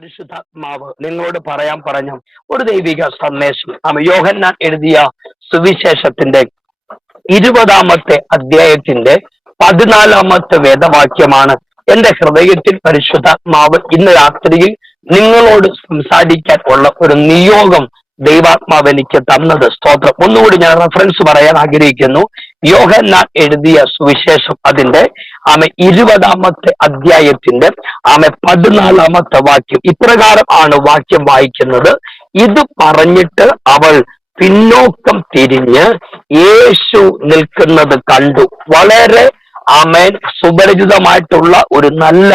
പരിശുദ്ധാത്മാവ് നിങ്ങളോട് പറയാൻ പറഞ്ഞ ഒരു ദൈവിക സന്ദേശം യോഹന്നാൻ എഴുതിയ സുവിശേഷത്തിന്റെ 20-ാമത്തെ അധ്യായത്തിന്റെ 14-ാമത്തെ വേദവാക്യമാണ് എന്റെ ഹൃദയത്തിൽ പരിശുദ്ധാത്മാവ് ഇന്ന് രാത്രിയിൽ നിങ്ങളോട് സംസാരിക്കാൻ ഉള്ള ഒരു നിയോഗം ദൈവാത്മാവ് എനിക്ക് തന്നത്. സ്തോത്രം. ഒന്നുകൂടി ഞാൻ റെഫറൻസ് പറയാൻ ആഗ്രഹിക്കുന്നു. യോഹന്നാൻ എഴുതിയ സുവിശേഷം അതിന്റെ 20-ാമത്തെ അധ്യായത്തിന്റെ 14-ാമത്തെ വാക്യം ഇപ്രകാരം ആണ് വാക്യം വായിക്കുന്നത്. ഇത് പറഞ്ഞിട്ട് അവൾ പിന്നോക്കം തിരിഞ്ഞ് യേശു നിൽക്കുന്നത് കണ്ടു. വളരെ സുപരിചിതമായിട്ടുള്ള ഒരു നല്ല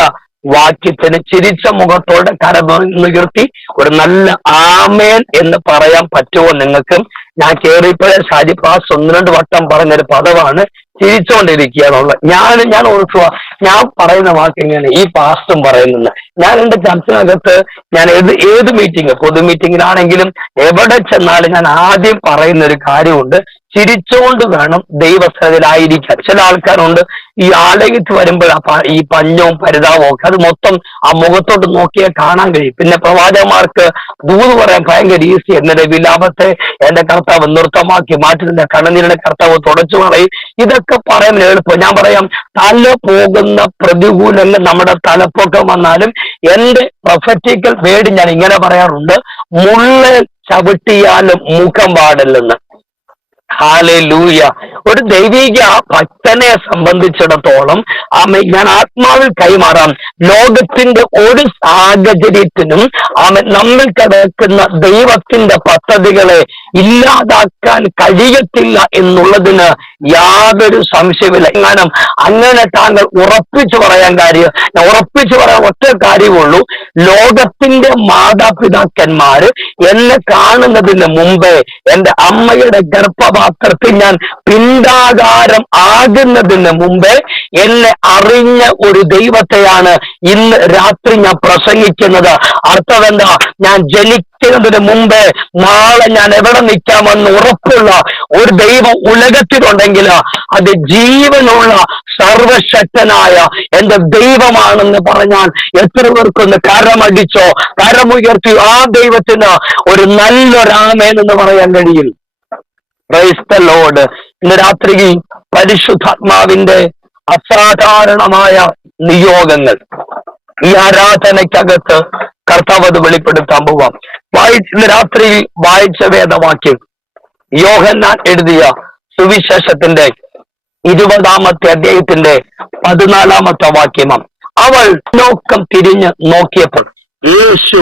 വാക്യത്തിന് ചിരിച്ച മുഖത്തോടെ കരമുയർത്തി ഒരു നല്ല ആമേൻ എന്ന് പറയാൻ പറ്റുമോ നിങ്ങൾക്ക്? ഞാൻ കേറിയപ്പോഴേ ഷാജി പാസ് 1-2 വട്ടം പറഞ്ഞൊരു പദമാണ് ചിരിച്ചുകൊണ്ടിരിക്കുക എന്നുള്ളത്. ഞാൻ ഓർക്കുക, ഞാൻ പറയുന്ന വാക്ക് എങ്ങനെ ഈ പാസ്റ്റും പറയുന്നത്. ഞാൻ എന്റെ ചർച്ചിനകത്ത് ഞാൻ ഏത് മീറ്റിംഗ്, പൊതു മീറ്റിങ്ങിലാണെങ്കിലും എവിടെ ചെന്നാലും ഞാൻ ആദ്യം പറയുന്ന ഒരു കാര്യമുണ്ട്, ചിരിച്ചുകൊണ്ട് വേണം ദൈവസ്ഥയിലായിരിക്കാൻ. ചില ആൾക്കാരുണ്ട് ഈ ആലയത്തിൽ വരുമ്പോൾ ഈ പഞ്ഞവും പരിതാപവും ഒക്കെ അത് മൊത്തം ആ മുഖത്തോട്ട് നോക്കിയാൽ കാണാൻ കഴിയും. പിന്നെ പ്രവാചകന്മാർക്ക് ദൂത് പറയാൻ ഭയങ്കര ഈസി. എന്റെ വിലാപത്തെ എന്റെ കർത്താവ് നൃത്തമാക്കി മാറ്റുന്ന കണ്ണുനീരിന്റെ കർത്താവ് തുടച്ചു കളയും. ഇതൊക്കെ പറയാൻ എളുപ്പം. ഞാൻ പറയാം, തല പോകുന്ന പ്രതികൂലങ്ങൾ നമ്മുടെ തലപ്പൊക്കം വന്നാലും എന്റെ പ്രൊഫറ്റിക്കൽ വേർഡ് ഞാൻ ഇങ്ങനെ പറയാറുണ്ട്, മുള്ള ചവിട്ടിയാലും മുഖം പാടില്ലെന്ന്. ഹല്ലേലൂയ. ഒരു ദൈവിക ഭക്തനെ സംബന്ധിച്ചിടത്തോളം ഞാൻ ആത്മാവിൽ കൈമാറാം, ലോകത്തിന്റെ ഒരു സാഹചര്യത്തിനും നമ്മിൽ കിടക്കുന്ന ദൈവത്തിന്റെ പദ്ധതികളെ ഇല്ലാതാക്കാൻ കഴിയത്തില്ല എന്നുള്ളതിന് യാതൊരു സംശയമില്ല. അങ്ങനെ താങ്കൾ ഉറപ്പിച്ചു പറയാൻ ഉറപ്പിച്ചു പറയാൻ ഒറ്റ കാര്യമുള്ളൂ, ലോകത്തിന്റെ മാതാപിതാക്കന്മാര് എന്നെ കാണുന്നതിന് മുമ്പേ എന്റെ അമ്മയുടെ ഗർഭപാത്രത്തിൽ ഞാൻ പിണ്ടാകാരം ആകുന്നതിന് മുമ്പേ എന്നെ അറിഞ്ഞ ഒരു ദൈവത്തെയാണ് ഇന്ന് രാത്രി ഞാൻ പ്രസംഗിക്കുന്നത്. അർത്ഥം എന്താ? ഞാൻ ജനിക്കുന്നതിന് മുമ്പേ നാളെ ഞാൻ എവിടെ നിൽക്കാമെന്ന് ഉറപ്പുള്ള ഒരു ദൈവം ഉലകത്തിലുണ്ടെങ്കിൽ അത് ജീവനുള്ള സർവശക്തനായ എന്റെ ദൈവമാണെന്ന് പറഞ്ഞാൽ എത്ര പേർക്കൊന്ന് കരമടിച്ചോ, കരമുയർത്തി ആ ദൈവത്തിന് ഒരു നല്ലൊരാമേൻ എന്ന് പറയാൻ കഴിയും. Praise the Lord. ഇന്ന് രാത്രി പരിശുദ്ധാത്മാവിന്റെ അസാധാരണമായ നിയോഗങ്ങൾ ഈ ആരാധനയ്ക്കകത്ത് കർത്താവ് അത് വെളിപ്പെടുത്താൻ പോവാം. ഇന്ന് രാത്രി വായിച്ച വേദവാക്യം യോഹന്നാൻ എഴുതിയ സുവിശേഷത്തിന്റെ 20-ാമത്തെ അധ്യായത്തിന്റെ 14-ാമത്തെ വാക്യമാണ്. അവൾ നോക്കം തിരിഞ്ഞ് നോക്കിയപ്പോൾ യേശു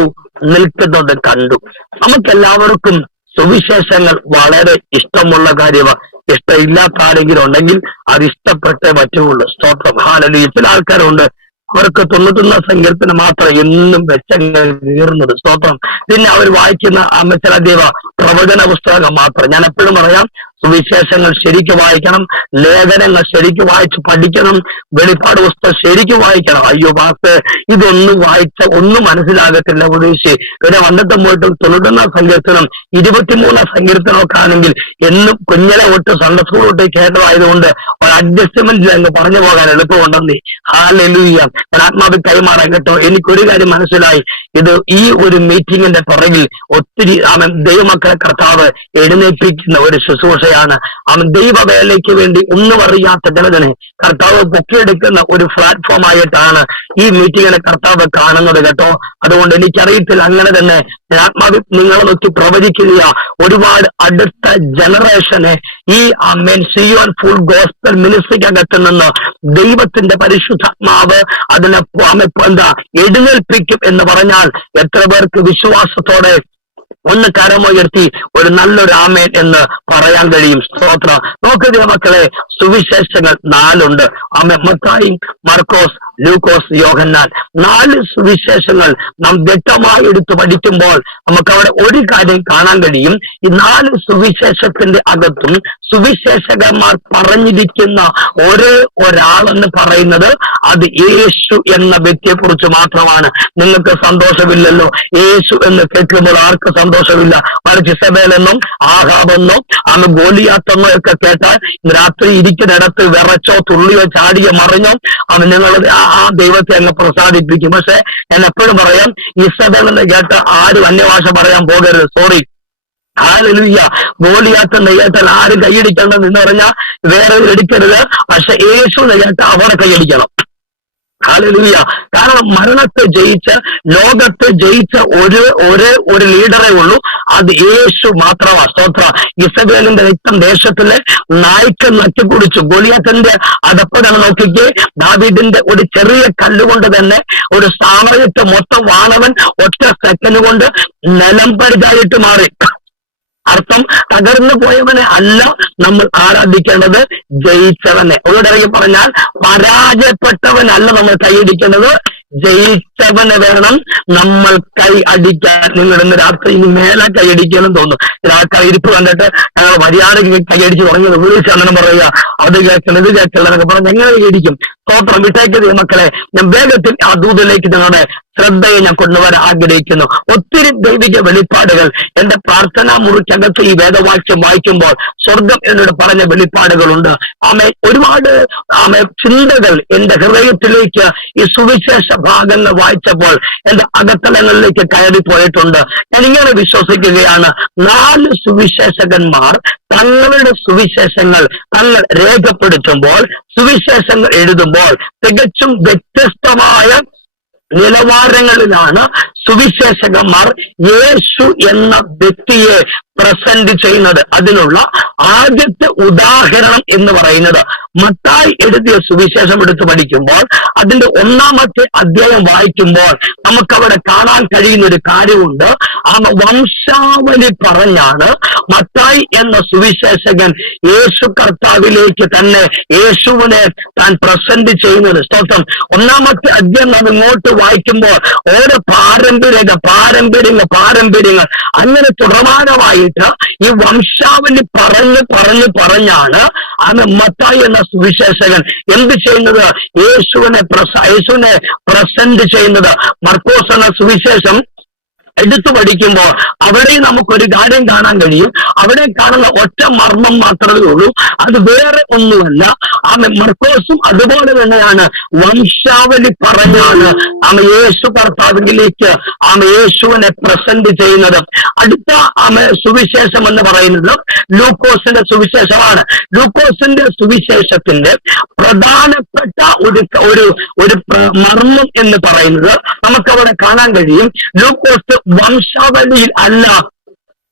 നിൽക്കുന്നത് കണ്ടു. നമുക്കെല്ലാവർക്കും സുവിശേഷങ്ങൾ വളരെ ഇഷ്ടമുള്ള കാര്യമാണ്. ഇഷ്ടമില്ലാത്ത ആരെങ്കിലും ഉണ്ടെങ്കിൽ അത് ഇഷ്ടപ്പെട്ടേ പറ്റുള്ളൂ. സ്തോത്രം. ഹല്ലേലൂയ. ചില ആൾക്കാരുണ്ട്, അവർക്ക് 91 സങ്കീർത്തനം മാത്രം എന്നും വെച്ചങ്ങ് കീറുന്നത്. സ്തോത്രം. പിന്നെ അവർ വായിക്കുന്ന ചില ദൈവ പ്രവചന പുസ്തകം മാത്രം. ഞാൻ എപ്പോഴും പറയാം, സുവിശേഷങ്ങൾ ശരിക്കും വായിക്കണം, ലേഖനങ്ങൾ ശരിക്കും വായിച്ച് പഠിക്കണം, വെളിപ്പാട് പുസ്തകം ശരിക്കും വായിക്കണം. അയ്യോ പാസ്, ഇതൊന്നും വായിച്ച ഒന്നും മനസ്സിലാകത്തില്ല ഉപദേശി. പിന്നെ വന്നിട്ട് പോയിട്ട് 91 സങ്കീർത്തനം 23 സങ്കീർത്തനമൊക്കെ ആണെങ്കിൽ എന്നും കുഞ്ഞിലെ തൊട്ട് സൺഡേ സ്കൂൾ തൊട്ട് കേട്ടതായതുകൊണ്ട് ഒരു അഡ്ജസ്റ്റ്മെന്റിൽ അങ്ങ് പറഞ്ഞു പോകാൻ എളുപ്പമുണ്ടെന്നേ. ഹല്ലേലൂയ. ഞാൻ ആത്മാവിൽ കൈമാറാൻ കേട്ടോ. എനിക്കൊരു കാര്യം മനസ്സിലായി, ഇത് ഈ ഒരു മീറ്റിംഗിന്റെ പിറകിൽ ഒത്തിരി ദൈവമക്കളെ കർത്താവ് എഴുന്നേൽപ്പിക്കുന്ന ഒരു ശുശ്രൂഷ. ദൈവവേലയ്ക്ക് വേണ്ടി ഒന്നും അറിയാത്ത ജനതനെ കർത്താവ് പൊക്കിയെടുക്കുന്ന ഒരു പ്ലാറ്റ്ഫോം ആയിട്ടാണ് ഈ മീറ്റിങ്ങിനെ കർത്താവ് കാണുന്നത് കേട്ടോ. അതുകൊണ്ട് എനിക്കറിയത്തില്ല, അങ്ങനെ തന്നെ ആത്മാവിൽ നിങ്ങളെ നോക്കി പ്രവചിക്കുക, ഒരുപാട് അടുത്ത ജനറേഷനെ ഈ സിയോൻ ഫുൾ ഗോസ്പൽ മിനിസ്ട്രിക്കകത്ത് നിന്ന് ദൈവത്തിന്റെ പരിശുദ്ധാത്മാവ് അതിനെ എഴുന്നേൽപ്പിക്കും എന്ന് പറഞ്ഞാൽ എത്ര പേർക്ക് വിശ്വാസത്തോടെ ഒന്ന് കരമുയർത്തി ഒരു നല്ലൊരു ആമേൻ എന്ന് പറയാൻ കഴിയും. സ്തോത്രം. നോക്കുക മക്കളെ, സുവിശേഷങ്ങൾ 4 ഉണ്ട്. മത്തായി, മർക്കോസ്, ലൂക്കോസ്, യോഹന്നാൻ. 4 സുവിശേഷങ്ങൾ നാം വ്യക്തമായി എടുത്ത് പഠിക്കുമ്പോൾ നമുക്ക് അവിടെ ഒരു കാര്യം കാണാൻ കഴിയും. ഈ 4 സുവിശേഷത്തിന്റെ അകത്തും സുവിശേഷകന്മാർ പറഞ്ഞിരിക്കുന്ന ഒരേ ഒരാളെന്ന് പറയുന്നത് അത് യേശു എന്ന വ്യക്തിയെ കുറിച്ച് മാത്രമാണ്. നിങ്ങൾക്ക് സന്തോഷമില്ലല്ലോ, യേശു എന്ന് കേൾക്കുമ്പോൾ ആർക്ക് സന്തോഷമില്ല? മറിച്ച് ഇസബേലെന്നും ആഹാബെന്നോ ഗോലിയാത്തെന്നോ ഒക്കെ കേട്ടാൽ രാത്രി ഇരിക്കുന്നിടത്ത് വിറച്ചോ തുള്ളിയോ ചാടിയോ മറിഞ്ഞോ നിങ്ങളുടെ ആ ദൈവത്തെ അങ്ങ് പ്രസാദിപ്പിക്കും. പക്ഷെ ഞാൻ എപ്പോഴും പറയാം, ഇസബേൽ എന്ന് കേട്ട് ആരും അന്യഭാഷ പറയാൻ പോകരുത്. സോറി. ഹല്ലേലൂയ. ഗോലിയാത്ത് എന്ന് കേട്ടാൽ ആരും കൈയടിക്കണ്ടെന്ന് എന്ന് പറഞ്ഞാൽ വേറെ എടുക്കരുത്. പക്ഷെ യേശു എന്ന് കേട്ടാൽ അവിടെ കൈയടിക്കണം. ഹല്ലേലൂയ. കാരണം മരണത്തെ ജയിച്ച് ലോകത്തെ ജയിച്ച ഒരു ലീഡറെ ഉള്ളൂ, അത് യേശു മാത്രമാ. സ്തോത്ര. ഇസബേലിന്റെ രക്തം ദേശത്തിലെ നായ്ക്കൾ നക്കിക്കുടിച്ചു. ഗോലിയാത്തിന്റെ അതപ്പതാണ്. നോക്കിക്കേ, ദാവീദിന്റെ ഒരു ചെറിയ കല്ലുകൊണ്ട് തന്നെ ഒരു സാമ്രാജ്യത്തെ മൊത്തം വാണവൻ ഒറ്റ സെക്കൻഡ് കൊണ്ട് നിലം പരിചായിട്ട് മാറി. അർത്ഥം, തകർന്നു പോയവനെ അല്ല നമ്മൾ ആരാധിക്കേണ്ടത്, ജയിച്ചവനെ. ഒരിടയ്ക്ക് പറഞ്ഞാൽ പരാജയപ്പെട്ടവനല്ല നമ്മൾ കൈയടിക്കേണ്ടത്, ജയിച്ചവനെ വേണം നമ്മൾ കൈ അടിക്കാൻ. നിങ്ങൾ ഇന്ന് രാത്രി ഇനി മേലെ കൈയടിക്കാനും തോന്നും. ആൾക്കാർ ഇരിപ്പ് കണ്ടിട്ട് ഞങ്ങൾ മര്യാദ കൈയടിച്ച് തുടങ്ങിയത് വിളിച്ച് അങ്ങനെ പറയുക, അത് കേൾക്കണം ഇത് കേൾക്കണം എന്നൊക്കെ പറഞ്ഞ് എങ്ങനെ കൈയടിക്കും? സ്തോത്രം. വിട്ടേക്കത് മക്കളെ. ഞാൻ വേഗത്തിൽ ആ ദൂതിലേക്ക് നിങ്ങളുടെ ശ്രദ്ധയെ ഞാൻ കൊണ്ടുവരാൻ ആഗ്രഹിക്കുന്നു. ഒത്തിരി ദൈവിക വെളിപ്പാടുകൾ എന്റെ പ്രാർത്ഥനാ മുറിക്കകത്ത് ഈ വേദവാക്യം വായിക്കുമ്പോൾ സ്വർഗം എന്നോട് പറഞ്ഞ വെളിപ്പാടുകളുണ്ട്. ഒരുപാട് ചിന്തകൾ എന്റെ ഹൃദയത്തിലേക്ക് ഈ സുവിശേഷ ഭാഗങ്ങൾ വായിച്ചപ്പോൾ എന്റെ അകത്തലങ്ങളിലേക്ക് കയറിപ്പോയിട്ടുണ്ട്. ഞാൻ ഇങ്ങനെ വിശ്വസിക്കുകയാണ്, 4 സുവിശേഷകന്മാർ തങ്ങളുടെ സുവിശേഷങ്ങൾ തങ്ങൾ രേഖപ്പെടുത്തുമ്പോൾ, സുവിശേഷങ്ങൾ എഴുതുമ്പോൾ തികച്ചും വ്യത്യസ്തമായ നിലവാരങ്ങളിലാണ് സുവിശേഷകന്മാർ യേശു എന്ന വ്യക്തിയെ പ്രസന്റ് ചെയ്യുന്നത്. അതിനുള്ള ആദ്യത്തെ ഉദാഹരണം എന്ന് പറയുന്നത് മത്തായി എഴുതിയ സുവിശേഷം എടുത്ത് പഠിക്കുമ്പോൾ അതിന്റെ 1-ാമത്തെ അധ്യായം വായിക്കുമ്പോൾ നമുക്കവിടെ കാണാൻ കഴിയുന്ന ഒരു കാര്യമുണ്ട്. ആ വംശാവലി പറഞ്ഞാണ് മത്തായി എന്ന സുവിശേഷകൻ യേശു കർത്താവിലേക്ക് തന്നെ യേശുവിനെ താൻ പ്രസന്റ് ചെയ്യുന്നത്. സ്തോത്രം. 1-ാമത്തെ അധ്യായം നാം ഇങ്ങോട്ട് വായിക്കുമ്പോൾ ഓരോ പാരമ്പര്യങ്ങൾ അങ്ങനെ തുടർമാനമായിട്ട് ഈ വംശാവലി പറഞ്ഞാണ് മത്തായി എന്ന സുവിശേഷകൻ എന്ത് ചെയ്യുന്നത്? യേശുവിനെ പ്രസന്റ് ചെയ്യുന്നത്. മർക്കോസ് എന്ന സുവിശേഷം എടുത്തു പഠിക്കുമ്പോൾ അവിടെ നമുക്കൊരു കാര്യം കാണാൻ കഴിയും. അവിടെ കാണുന്ന ഒറ്റ മർമ്മം മാത്രമേ ഉള്ളൂ, അത് വേറെ ഒന്നുമല്ല. മർക്കോസും അതുപോലെ തന്നെയാണ് വംശാവലി പറഞ്ഞാണ് യേശു കർത്താവിലേക്ക് യേശുവിനെ പ്രസന്റ് ചെയ്യുന്നത്. അടുത്ത സുവിശേഷം എന്ന് പറയുന്നത് ലൂക്കോസിന്റെ സുവിശേഷമാണ്. ലൂക്കോസിന്റെ സുവിശേഷത്തിന്റെ പ്രധാനപ്പെട്ട ഒരു മർമ്മം എന്ന് പറയുന്നത് നമുക്കവിടെ കാണാൻ കഴിയും. ലൂക്കോസ് വംശാവലിയിൽ അല്ല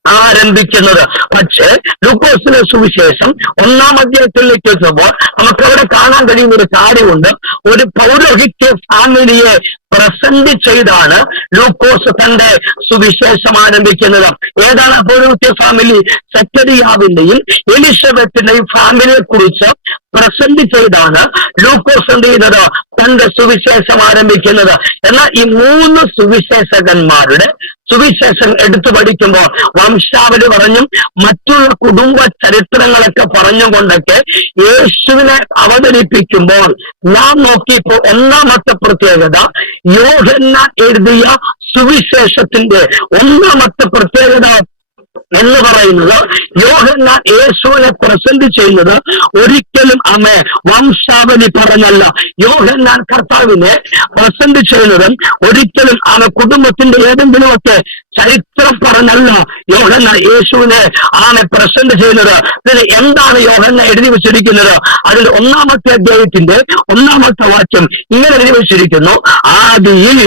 ആരംഭിക്കുന്നത്. പക്ഷേ ലൂക്കോസിന്റെ സുവിശേഷം 1-ാം അധ്യായത്തിലേക്ക് എത്തുമ്പോൾ നമുക്കവിടെ കാണാൻ കഴിയുന്ന ഒരു കാര്യമുണ്ട്. ഒരു പൗരോഹിത്യ ഫാമിലിയെ പ്രസന്റ് ചെയ്താണ് ലൂക്കോസ് തന്റെ സുവിശേഷം ആരംഭിക്കുന്നത്. ഏതാണ് പൗരോഹിത്യ ഫാമിലി? സെക്കരിയാവിന്റെയും എലിസബത്തിന്റെയും ഫാമിലിയെ കുറിച്ച് പ്രസന്റ് ചെയ്താണ് ലൂക്കോസ് എന്ത് ചെയ്യുന്നത്? തന്റെ സുവിശേഷം ആരംഭിക്കുന്നത്. എന്നാൽ ഈ 3 സുവിശേഷകന്മാരുടെ സുവിശേഷം എടുത്തു പഠിക്കുമ്പോൾ വംശാവലി പറഞ്ഞും മറ്റുള്ള കുടുംബ ചരിത്രങ്ങളൊക്കെ പറഞ്ഞുകൊണ്ടൊക്കെ യേശുവിനെ അവതരിപ്പിക്കുമ്പോൾ നാം നോക്കിയപ്പോൾ 1-ാമത്തെ പ്രത്യേകത, യോഹന്നാൻ എഴുതിയ സുവിശേഷത്തിന്റെ 1-ാമത്തെ പ്രത്യേകത എന്ന് പറയുന്നത് യോഹന്നാൻ യേശുവിനെ പ്രസന്റ് ചെയ്യുന്നത് ഒരിക്കലും വംശാവലി പറഞ്ഞല്ല. യോഹന്നാൻ കർത്താവിനെ പ്രസന്റ് ചെയ്യുന്നത് ഒരിക്കലും കുടുംബത്തിന്റെ ഏതെങ്കിലുമൊക്കെ ചരിത്രം പറഞ്ഞല്ല യോഹന്നാൻ യേശുവിനെ പ്രസന്റ് ചെയ്യുന്നത്. ഇതിന് എന്താണ് യോഹന്നാൻ എഴുതി വെച്ചിരിക്കുന്നത്? അതിന്റെ 1-ാമത്തെ അധ്യായത്തിന്റെ 1-ാമത്തെ വാക്യം ഇങ്ങനെ എഴുതി വെച്ചിരിക്കുന്നു: ആദിയിൽ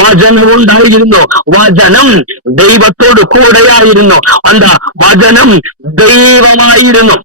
വചനമുണ്ടായിരുന്നു, വചനം ദൈവത്തോട് കൂടെയായിരുന്നു, എന്താ? വചനം ദൈവമായിരുന്നു.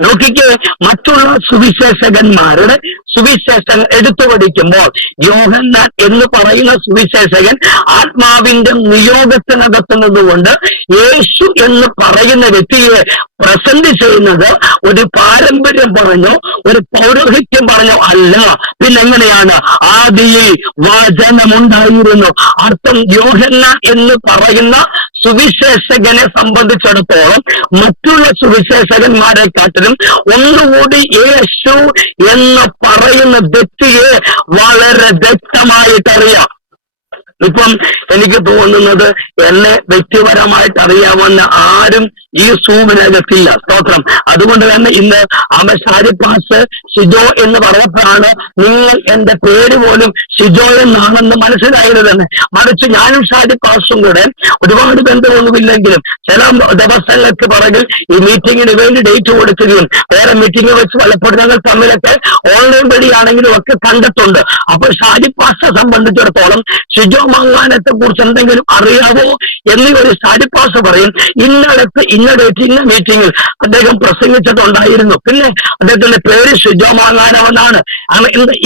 നോക്കിക്കേ, മറ്റുള്ള സുവിശേഷകന്മാരുടെ സുവിശേഷങ്ങൾ എടുത്തു പഠിക്കുമ്പോൾ യോഹന്നാൻ എന്ന് പറയുന്ന സുവിശേഷകൻ ആത്മാവിന്റെ നിയോഗത്തിനകത്ത് നിന്നുകൊണ്ട് യേശു എന്ന് പറയുന്ന വ്യക്തിയെ പ്രസന്റ് ചെയ്യുന്നത് ഒരു പാരമ്പര്യം പറഞ്ഞോ ഒരു പൗരോഹിത്യം പറഞ്ഞോ അല്ല. പിന്നെ എങ്ങനെയാണ്? ആദിയിൽ വചനമുണ്ടായിരുന്നു. അർത്ഥം, യോഹന്നാൻ എന്ന് പറയുന്ന സുവിശേഷകനെ സംബന്ധിച്ചിടത്തോളം മറ്റുള്ള സുവിശേഷകന്മാരെക്കാട്ടിലും ഒന്നുകൂടി യേശു എന്ന് പറയുന്ന വ്യക്തിയെ വളരെ വ്യക്തമായിട്ടറിയാം. ഇപ്പം എനിക്ക് തോന്നുന്നത് എന്നെ വ്യക്തിപരമായിട്ട് അറിയാവുന്ന ആരും ഈ സൂമിനകത്തില്ല. സ്തോത്രം. അതുകൊണ്ട് തന്നെ ഇന്ന് ഷാജി പാസ് ഷിജോ എന്ന് പറഞ്ഞപ്പോഴാണ് നിങ്ങൾ എന്റെ പേര് പോലും ഷിജോ എന്നാണെന്ന് മനസ്സിലായത് തന്നെ. മറിച്ച് ഞാനും ഷാജി പാസും കൂടെ ഒരുപാട് ബന്ധമൊന്നുമില്ലെങ്കിലും ചില ദിവസങ്ങൾക്ക് പുറകിൽ ഈ മീറ്റിങ്ങിന് വേണ്ടി ഡേറ്റ് കൊടുക്കുകയും വേറെ മീറ്റിംഗ് വെച്ച് പലപ്പോഴും ഞങ്ങൾ തമ്മിലൊക്കെ ഓൺലൈൻ വഴിയാണെങ്കിലും ഒക്കെ കണ്ടിട്ടുണ്ട്. അപ്പൊ ഷാജി പാസിനെ സംബന്ധിച്ചിടത്തോളം ഷിജോ മങ്ങാനത്തെ കുറിച്ച് എന്തെങ്കിലും അറിയാവോ എന്ന് ഒരു ഷാജി പാസ് പറയും. ഇന്നടത്ത് ഇന്ന ഡേറ്റ് ഇന്ന മീറ്റിംഗിൽ അദ്ദേഹം പ്രസംഗിച്ചിട്ടുണ്ടായിരുന്നു. പിന്നെ അദ്ദേഹത്തിന്റെ പേര് ഷിജോ മാങ്ങാനമെന്നാണ്.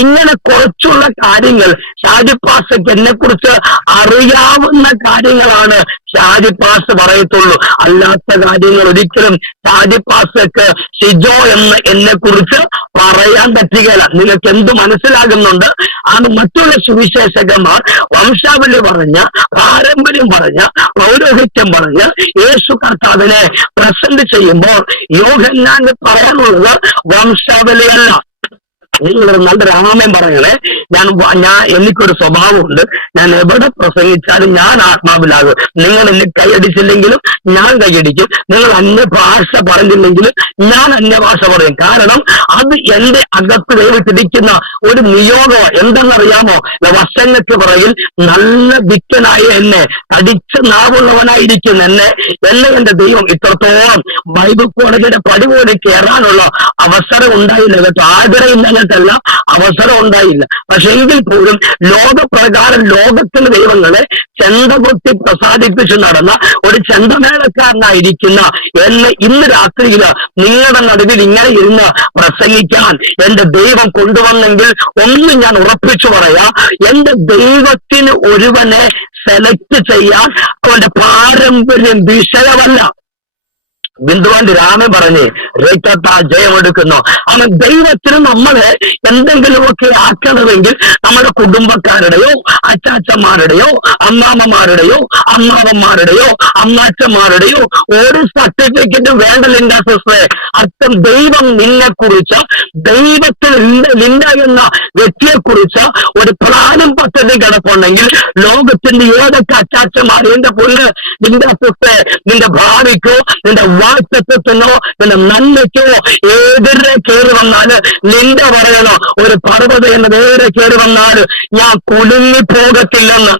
ഇങ്ങനെ കുറച്ചുള്ള കാര്യങ്ങൾ ഷാജി പാസയ്ക്ക് എന്നെ കുറിച്ച് അറിയാവുന്ന കാര്യങ്ങളാണ് ഷാജി പാസ് പറയത്തുള്ളൂ. അല്ലാത്ത കാര്യങ്ങൾ ഒരിക്കലും ഷാജി പാസക്ക് ഷിജോ എന്ന് എന്നെ കുറിച്ച് പറയാൻ പറ്റുകയില്ല. നിങ്ങൾക്ക് എന്ത് മനസ്സിലാകുന്നുണ്ട്? ആണ് മറ്റുള്ള സുവിശേഷകന്മാർ വംശാവലി പറഞ്ഞ, പാരമ്പര്യം പറഞ്ഞ, പൗരോഹിത്യം പറഞ്ഞ് യേശു കർത്താവിനെ പ്രസന്റ് ചെയ്യുമ്പോൾ യോഹന്നാൻ പറയാനുള്ളത് വംശാവലിയല്ല. നിങ്ങളൊരു നല്ലൊരു ആമേൻ പറയണേ. ഞാൻ എനിക്കൊരു സ്വഭാവമുണ്ട്. ഞാൻ എവിടെ പ്രസംഗിച്ചാലും ഞാൻ ആത്മാവിലാകും. നിങ്ങൾ എന്നെ കൈയടിച്ചില്ലെങ്കിലും ഞാൻ കൈയടിക്കും. നിങ്ങൾ അന്യഭാഷ പറഞ്ഞില്ലെങ്കിലും ഞാൻ അന്യഭാഷ പറയും. കാരണം അത് എന്റെ അകത്ത് ദൈവത്തിരിക്കുന്ന ഒരു നിയോഗം. എന്തെന്നറിയാമോ? വർഷങ്ങൾക്ക് പുറകിൽ നല്ല വിക്കനായ എന്നെ, തടിച്ച നാവുള്ളവനായിരിക്കുന്ന എന്നെ എന്റെ ദൈവം ഇത്രത്തോളം ബൈബിൾ കോളേജിന്റെ പടി പോലെ കയറാനുള്ള അവസരം ഉണ്ടായില്ല കേട്ടോ. ആഗ്രഹമില്ല, അവസരം ഉണ്ടായില്ല. പക്ഷെ എങ്കിൽ പോലും ലോകപ്രകാരം ലോകത്തിലെ ദൈവങ്ങളെ ചെണ്ടകൊത്തി പ്രസാദിപ്പിച്ച് നടന്ന ഒരു ചെണ്ടമേളക്കാരനായിരിക്കുന്ന എന്നെ ഇന്ന് രാത്രിയിൽ നിങ്ങളുടെ നടുവിൽ ഇങ്ങനെ ഇരുന്ന് പ്രസംഗിക്കാൻ എന്റെ ദൈവം കൊണ്ടുവന്നെങ്കിൽ ഒന്ന് ഞാൻ ഉറപ്പിച്ചു പറയാ, എന്റെ ദൈവത്തിന് ഒരുവനെ സെലക്ട് ചെയ്യാൻ അവന്റെ പാരമ്പര്യം വിഷയമല്ല. ബിന്ദുവാന്റെ രാമൻ പറഞ്ഞ് രക്തത്താ ജയമെടുക്കുന്നു. അവൻ ദൈവത്തിന് നമ്മളെ എന്തെങ്കിലുമൊക്കെ ആക്കണമെങ്കിൽ നമ്മുടെ കുടുംബക്കാരുടെയോ അച്ചാച്ചന്മാരുടെയോ അമ്മാമ്മമാരുടെയോ അമ്മാവന്മാരുടെയോ അമ്മാച്ചന്മാരുടെയോ ഒരു സർട്ടിഫിക്കറ്റ് വേണ്ടലില്ല സിസ്റ്ററെ. അർത്ഥം ദൈവം നിന്നെ കുറിച്ച്, ദൈവത്തിന് ലിൻഡ എന്ന വ്യക്തിയെ കുറിച്ച് ഒരു പ്ലാനും പദ്ധതി കിടപ്പുണ്ടെങ്കിൽ ലോകത്തിന്റെ ഏതൊക്കെ അച്ചാച്ചന്മാർ എന്റെ പൊന്ന് ലിൻഡ സിസ്റ്ററെ, നിന്റെ ഭാവിക്കോ നിന്റെ വാഴ്ചത്വത്തിനോ നിന്റെ നന്മയ്ക്കോ ഏതിരെ കയറി വന്നാല് നിന്റെ പറയണോ ഒരു പർവ്വത എന്ന് നേരെ കയറി വന്നാല് ഞാൻ കുലുങ്ങിപ്പോകത്തില്ലെന്ന്.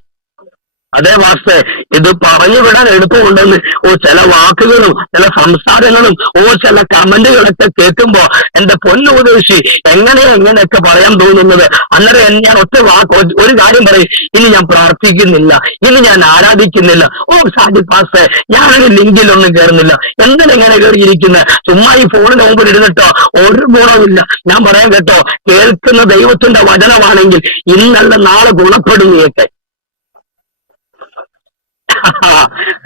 അതേ വാസ്തേ ഇത് പറഞ്ഞു വിടാൻ എളുപ്പമുണ്ടെന്ന് ചില വാക്കുകളും ചില സംസാരങ്ങളും ചില കമന്റുകളൊക്കെ കേൾക്കുമ്പോ എന്റെ പൊന്നുപദേശി എങ്ങനെയൊക്കെ പറയാൻ തോന്നുന്നത്. അന്നേരം ഞാൻ ഒരു കാര്യം പറയും, ഇനി ഞാൻ പ്രാർത്ഥിക്കുന്നില്ല, ഇനി ഞാൻ ആരാധിക്കുന്നില്ല. ഷാജി പാസ്റ്റേ ഞാനൊരു ലിങ്കിലൊന്നും കയറുന്നില്ല. എന്തിനെങ്ങനെ കയറിയിരിക്കുന്നത്? ചുമ്മാ ഈ ഫോണിന് മുമ്പിൽ ഇരുന്നിട്ടോ ഒരു ഗുണമില്ല. ഞാൻ പറയാൻ കേട്ടോ, കേൾക്കുന്ന ദൈവത്തിന്റെ വചനമാണെങ്കിൽ ഇന്നല്ല നാളെ ഗുണപ്പെടുന്നയൊക്കെ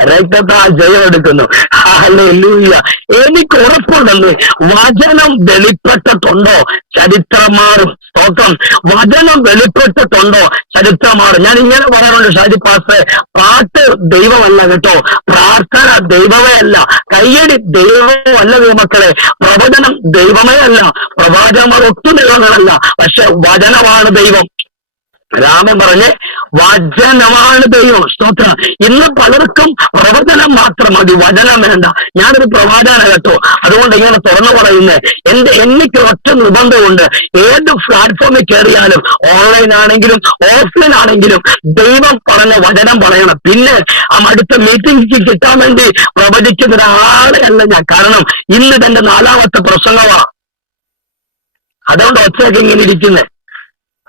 രക്തത്താ ജയമെടുക്കുന്നു. ഹല്ലേലൂയ. എനിക്ക് ഉറപ്പുണ്ടെന്ന് വചനം വെളിപ്പെട്ടിട്ടുണ്ടോ ചരിത്രം മാറും. സ്തോത്രം. വചനം വെളിപ്പെട്ടിട്ടുണ്ടോ ചരിത്രം മാറും. ഞാൻ ഇങ്ങനെ പറയാറുണ്ട് ഷാജി പാസ്റ്റേ, പാട്ട് ദൈവമല്ല കേട്ടോ, പ്രാർത്ഥന ദൈവമേ അല്ല, കയ്യടി ദൈവമല്ല ദൈവമക്കളെ, പ്രവചനം ദൈവമേ അല്ല, പ്രവാചകന്മാർ ഒട്ടും ദൈവങ്ങളല്ല, പക്ഷെ വചനമാണ് ദൈവം. രാമൻ പറഞ്ഞ് വചനമാണ് ദൈവം. സ്തോത്രം. ഇന്ന് പലർക്കും പ്രവചനം മാത്രം മതി, വചനം വേണ്ട. ഞാനൊരു പ്രവാചകന കേട്ടോ, അതുകൊണ്ട് ഇങ്ങനെ തുറന്നു പറയുന്നത് എനിക്ക് ഒറ്റ നിബന്ധമുണ്ട്. ഏത് പ്ലാറ്റ്ഫോമിൽ കയറിയാലും ഓൺലൈൻ ആണെങ്കിലും ഓഫ്ലൈൻ ആണെങ്കിലും ദൈവം പറഞ്ഞ വചനം പറയണം. പിന്നെ അടുത്ത മീറ്റിംഗ് കിട്ടാൻ വേണ്ടി പ്രവചിക്കുന്ന ഒരാളെ അല്ല ഞാൻ. കാരണം ഇന്ന് എന്റെ 4ാമത്തെ പ്രസംഗമാ. അതുകൊണ്ട് ഒച്ചയൊക്കെ ഇങ്ങനെ ഇരിക്കുന്നത്.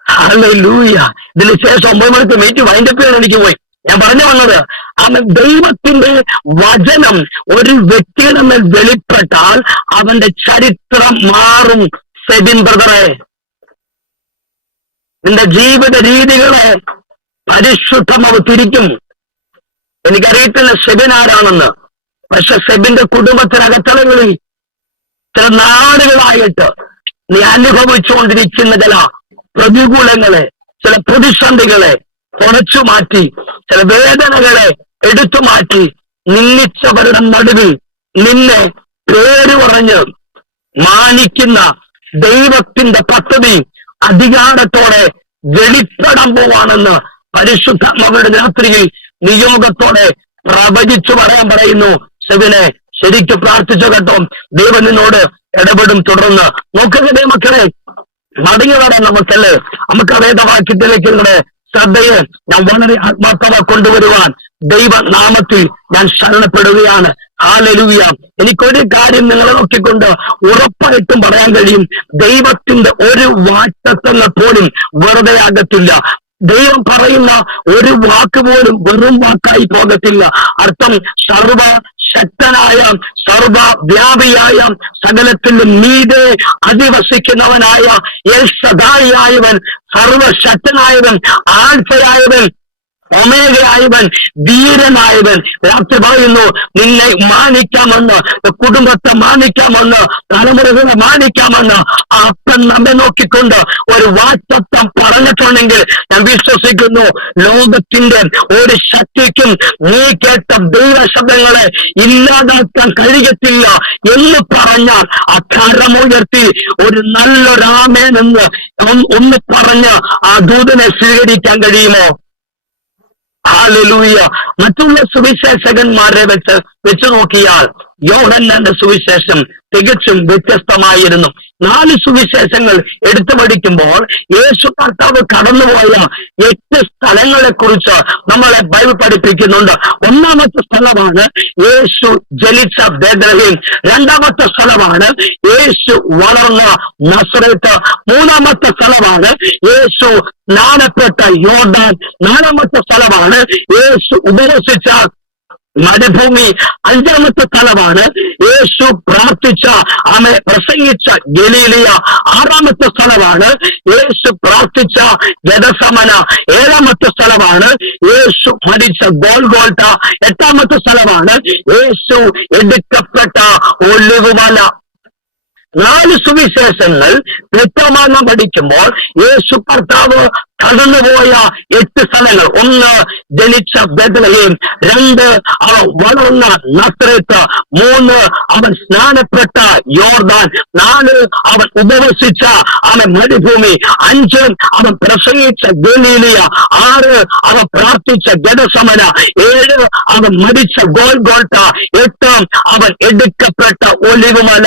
ഹല്ലേലൂയ. ഇതിന് ശേഷം 9 മണിക്ക് മീറ്റ് വൈൻഡപ്പ് ചെയ്യാൻ എനിക്ക് പോയി. ഞാൻ പറഞ്ഞു വന്നത്, അവൻ ദൈവത്തിന്റെ വചനം ഒരു വ്യക്തിയുടെ മേൽ വെളിപ്പെട്ടാൽ അവന്റെ ചരിത്രം മാറും. സെബിൻ ബ്രദറെ, നിന്റെ ജീവിത രീതികളെ പരിശുദ്ധമാവ് തിരിക്കും. എനിക്കറിയത്തില്ല സെബിൻ ആരാണെന്ന്, പക്ഷെ സെബിന്റെ കുടുംബത്തിനകത്തളങ്ങളിൽ ചില നാടുകളായിട്ട് നീ അനുഭവിച്ചുകൊണ്ടിരിക്കുന്ന ചില പ്രതികൂലങ്ങളെ, ചില പ്രതിസന്ധികളെ കുറച്ചു മാറ്റി, ചില വേദനകളെ എടുത്തു മാറ്റി, നിന്ദിച്ചവരുടെ നടുവിൽ നിന്നെ പേര് പറഞ്ഞ് മാനിക്കുന്ന ദൈവത്തിന്റെ പദ്ധതി അധികാരത്തോടെ വെളിപ്പെടാൻ പോവാണെന്ന് പരിശുദ്ധാത്മാവിന്റെ രാത്രിയിൽ നിയോഗത്തോടെ പ്രവചിച്ചു പറയാൻ പറയുന്നു. സെബിനെ ശരിക്കും പ്രാർത്ഥിച്ചു കേട്ടോ, ദൈവം നിന്നോട് ഇടപെടും. തുടർന്ന് നോക്കുക മക്കളെ, മടങ്ങി വരാൻ നമുക്കല്ലേ. നമുക്ക് ആ വേദവാക്യത്തിലേക്ക് നിങ്ങളുടെ ശ്രദ്ധയെ ഞാൻ വളരെ ആത്മാർത്ഥത കൊണ്ടുവരുവാൻ ദൈവനാമത്തിൽ ഞാൻ ശരണപ്പെടുകയാണ്. ഹല്ലേലൂയ. എനിക്കൊരു കാര്യം നിങ്ങളെ നോക്കിക്കൊണ്ട് ഉറപ്പായിട്ടും പറയാൻ കഴിയും, ദൈവത്തിന്റെ ഒരു വാഗ്ദത്തങ്ങൾ പോലും വെറുതെ ആകത്തില്ല. ദൈവം പറയുന്ന ഒരു വാക്ക് പോലും വെറും വാക്കായി പോകത്തില്ല. അർത്ഥം സർവ ശക്തനായ, സർവവ്യാപിയായ, സകലത്തിലും മീതെ അധിവസിക്കുന്നവനായ, എൽ ശദായിയായവൻ, സർവശക്തനായവൻ, ആൽഫയായവൻ, ഒമേഗയായവൻ, ധീരനായവൻ രാത്രി പറയുന്നു, നിന്നെ മാനിക്കാമെന്ന്, കുടുംബത്തെ മാനിക്കാമെന്ന്, തലമുറകളെ മാനിക്കാമെന്ന് അപ്പൻ നമ്മെ നോക്കിക്കൊണ്ട് ഒരു വാഗ്ദത്തം പറഞ്ഞിട്ടുണ്ടെങ്കിൽ ഞാൻ വിശ്വസിക്കുന്നു, ലോകത്തിന്റെ ഒരു ശക്തിക്കും നീ കേട്ട ദൈവശബ്ദങ്ങളെ ഇല്ലാതാക്കാൻ കഴിയത്തില്ല എന്ന് പറഞ്ഞാൽ ആ കരമുയർത്തി ഒരു നല്ലൊരാമേൻ എന്ന് ഒന്ന് പറഞ്ഞ് ആ ദൂതനെ സ്വീകരിക്കാൻ കഴിയുമോ? ഹല്ലേലൂയ. മറ്റുള്ള സുവിശേഷകന്മാരെ വെച്ച് നോക്കിയാൽ യോഹന്നാന്റെ സുവിശേഷം തികച്ചും വ്യത്യസ്തമായിരുന്നു. 4 സുവിശേഷങ്ങൾ എടുത്തു പഠിക്കുമ്പോൾ യേശു കർത്താവ് കടന്നുപോയ 8 സ്ഥലങ്ങളെ കുറിച്ച് നമ്മളെ ബൈബിൾ പഠിപ്പിക്കുന്നുണ്ട്. ഒന്നാമത്തെ സ്ഥലമാണ് യേശു ജനിച്ച ബേത്ലഹേം. രണ്ടാമത്തെ സ്ഥലമാണ് യേശു വളർന്ന നസറേത്ത്. മൂന്നാമത്തെ സ്ഥലമാണ് യേശു സ്നാനപ്പെട്ട യോർദാൻ. നാലാമത്തെ സ്ഥലമാണ് യേശു ഉപവസിച്ച മരുഭൂമി. അഞ്ചാമത്തെ സ്ഥലമാണ് യേശു പ്രാർത്ഥിച്ച പ്രസംഗിച്ച ഗലീലിയ. ആറാമത്തെ സ്ഥലമാണ് യേശു പ്രാർത്ഥിച്ച ഗെത്സമന. ഏഴാമത്തെ സ്ഥലമാണ് യേശു മരിച്ച ഗോൽഗോൽത്ത. എട്ടാമത്തെ സ്ഥലമാണ് യേശു എടുക്കപ്പെട്ട ഒലിവുമല. 4 സുവിശേഷങ്ങൾ വ്യക്തമായി പഠിക്കുമ്പോൾ യേശു കർത്താവ് കടന്നുപോയ 8 സ്ഥലങ്ങൾ: 1 ജനിച്ച ബേത്ലഹേം, 2 അവൻ വളർന്ന നസറേത്ത്, 3 അവൻ സ്നാനപ്പെട്ട യോർദാൻ, 4 അവൻ ഉപവസിച്ച മരുഭൂമി, 5 അവൻ പ്രസംഗിച്ച ഗലീലിയ, 6 അവൻ പ്രാർത്ഥിച്ച ഗെത്സമന, 7 അവൻ മരിച്ച ഗോൽഗോൽത്ത, 8 അവൻ എടുക്കപ്പെട്ട ഒലിവുമല.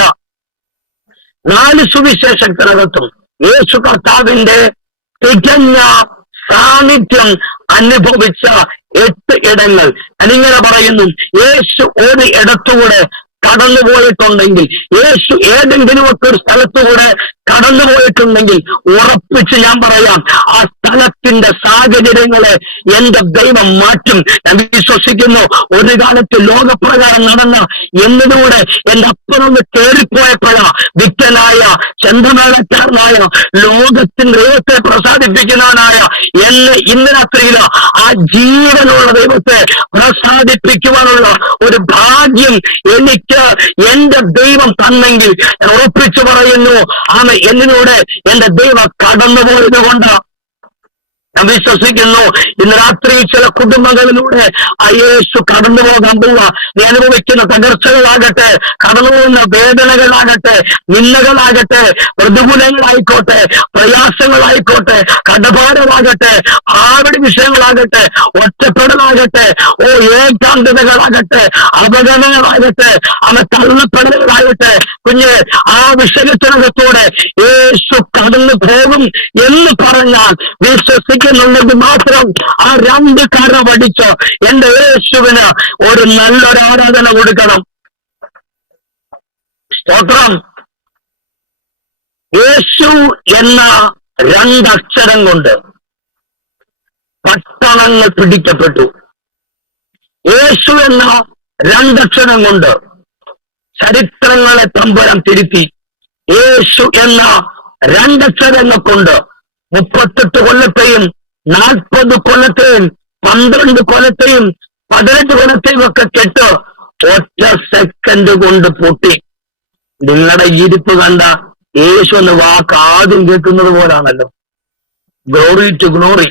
4 സുവിശേഷത്തിനകത്തും യേശു കർത്താവിന്റെ തികഞ്ഞ സാന്നിധ്യം അനുഭവിച്ച 8 ഇടങ്ങൾ. ഞാനിങ്ങനെ പറയുന്നു, യേശു ഒരു ഇടത്തുകൂടെ കടന്നുപോയിട്ടുണ്ടെങ്കിൽ, യേശു ഏതെങ്കിലും ഒക്കെ ഒരു സ്ഥലത്തുകൂടെ കടന്നുപോയിട്ടുണ്ടെങ്കിൽ ഉറപ്പിച്ച് ഞാൻ പറയാം, ആ സ്ഥലത്തിന്റെ സാഹചര്യങ്ങളെ എന്റെ ദൈവം മാറ്റും. ഞാൻ വിശ്വസിക്കുന്നു. ഒരു കാലത്ത് ലോകപ്രകാരം നടന്ന എന്നിലൂടെ എന്റെ അപ്പനൊന്ന് കയറിപ്പോയപ്പോഴാ വിറ്റനായ, ചന്ദ്രമേളക്കാരനായ, ലോകത്തിന്റെ ദൈവത്തെ പ്രസാദിപ്പിക്കുന്നവനായ എന്നെ ഇന്ന് രാത്രിയില് ആ ജീവനുള്ള ദൈവത്തെ പ്രസാദിപ്പിക്കുവാനുള്ള ഒരു ഭാഗ്യം എനിക്ക് എന്റെ ദൈവം തന്നെങ്കിൽ ഞാൻ ഉറപ്പിച്ചു പറയുന്നു, എന്നിലൂടെ എന്റെ ദൈവം കടന്നുപോയത് കൊണ്ട് ഞാൻ വിശ്വസിക്കുന്നു. ഇന്ന് രാത്രി ചില കുടുംബങ്ങളിലൂടെ ആ യേശു കടന്നു പോകാൻ പോവുക. നീ അനുഭവിക്കുന്ന തകർച്ചകളാകട്ടെ, കടന്നുപോകുന്ന വേദനകളാകട്ടെ, നിന്ദകളാകട്ടെ, പ്രതികൂലങ്ങളായിക്കോട്ടെ, പ്രയാസങ്ങളായിക്കോട്ടെ, കടഭാരമാകട്ടെ, ആവടി വിഷയങ്ങളാകട്ടെ, ഒറ്റപ്പെടലാകട്ടെ, ഏകാന്തതകളാകട്ടെ, അപകടങ്ങളാകട്ടെ, തള്ളപ്പെടലുകളാകട്ടെ, കുഞ്ഞ് ആ വിഷയത്തിനകത്തൂടെ യേശു കടന്നു പോകും എന്ന് പറഞ്ഞാൽ വിശ്വസിക്കുന്നുണ്ടെങ്കിൽ മാത്രം ആ 2 കര പഠിച്ച് എന്റെ യേശുവിന് ഒരു നല്ലൊരു ആരാധന കൊടുക്കണം. സ്തോത്രം. യേശു എന്ന 2 അക്ഷരം കൊണ്ട് പട്ടണങ്ങൾ പിടിക്കപ്പെട്ടു. യേശു എന്ന 2 അക്ഷരം കൊണ്ട് ചരിത്രങ്ങളെ തമ്പുരാൻ തിരുത്തി. യേശു എന്ന 2 അക്ഷരങ്ങൾ കൊണ്ട് 38 കൊല്ലത്തെയും 40 കൊല്ലത്തെയും 12 കൊല്ലത്തെയും 18 കൊല്ലത്തെയും ഒക്കെ കെട്ട് ഒറ്റ സെക്കൻഡ് കൊണ്ട് പൊട്ടി. നിങ്ങളുടെ ഇരിപ്പ് കണ്ട യേശു എന്ന വാക്ക് ആദ്യം കേൾക്കുന്നത് പോലാണല്ലോ. Glory to glory.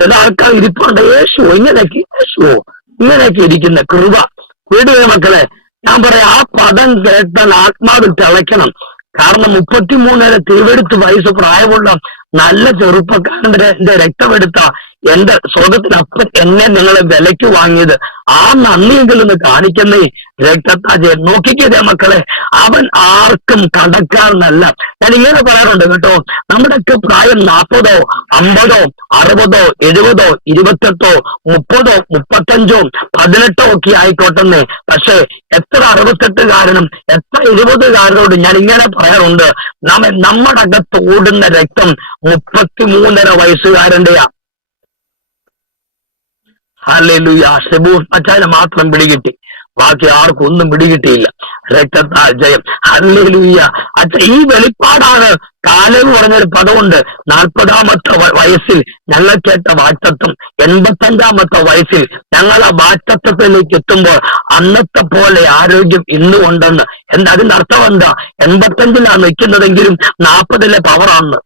ചില ആൾക്കാർ ഇരിപ്പുണ്ട്, യേശുവോ ഇങ്ങനെയൊക്കെ ഇരിക്കുന്ന കൃപ. വീടുക മക്കളെ, ഞാൻ പറയാം, ആ പദം കേട്ടാൽ ആത്മാവിൽ തിളയ്ക്കണം. കാരണം 33 തിരുവെടുത്ത് വയസ്സ് പ്രായമുള്ള നല്ല ചെറുപ്പക്കാരന്റെ രക്തമെടുത്ത എന്റെ സ്വർഗത്തിനപ്പൻ എന്നെ നിങ്ങളെ വിലയ്ക്ക് വാങ്ങിയത്, ആ നന്ദിയെങ്കിലും ഒന്ന് കാണിക്കുന്നേ. രക്തത്താജെ നോക്കിക്കതേ മക്കളെ, അവൻ ആർക്കും കടക്കാരനല്ല. ഞാൻ ഇങ്ങനെ പറയാറുണ്ട് കേട്ടോ, നമ്മുടെയൊക്കെ പ്രായം 40, 50, 60, 70, 28, 30, 35, 18 ഒക്കെ ആയിക്കോട്ടെന്നേ. പക്ഷെ എത്ര 68കാരനും എത്ര 70കാരനോട് ഞാൻ ഇങ്ങനെ പറയാറുണ്ട്, നമ്മുടെ അകത്ത് ഓടുന്ന രക്തം 33.5 വയസ്സുകാരന്റെയാ. ഹല്ലേലൂയ. സെബൂർ മച്ചാനെ മാത്രം പിടികിട്ടി, ബാക്കി ആർക്കും ഒന്നും പിടികിട്ടിയില്ല. രക്തത്താൽ ജയം. ഹല്ലേലൂയ. അച്ഛ, ഈ വെളിപ്പാടാണ് കാലേബ് പറഞ്ഞൊരു പദമുണ്ട്. 40-ാമത്തെ വയസ്സിൽ ഞങ്ങൾ കേട്ട വാറ്റത്വം, 85-ാമത്തെ വയസ്സിൽ ഞങ്ങൾ ആ വാറ്റത്വത്തിലേക്ക് എത്തുമ്പോൾ അന്നത്തെ പോലെ ആരോഗ്യം ഇന്നും ഉണ്ടെന്ന്. എന്താ അതിന്റെ അർത്ഥം? എന്താ? 85-ലാണ് നിൽക്കുന്നതെങ്കിലും 40-ലെ പവറാണ്.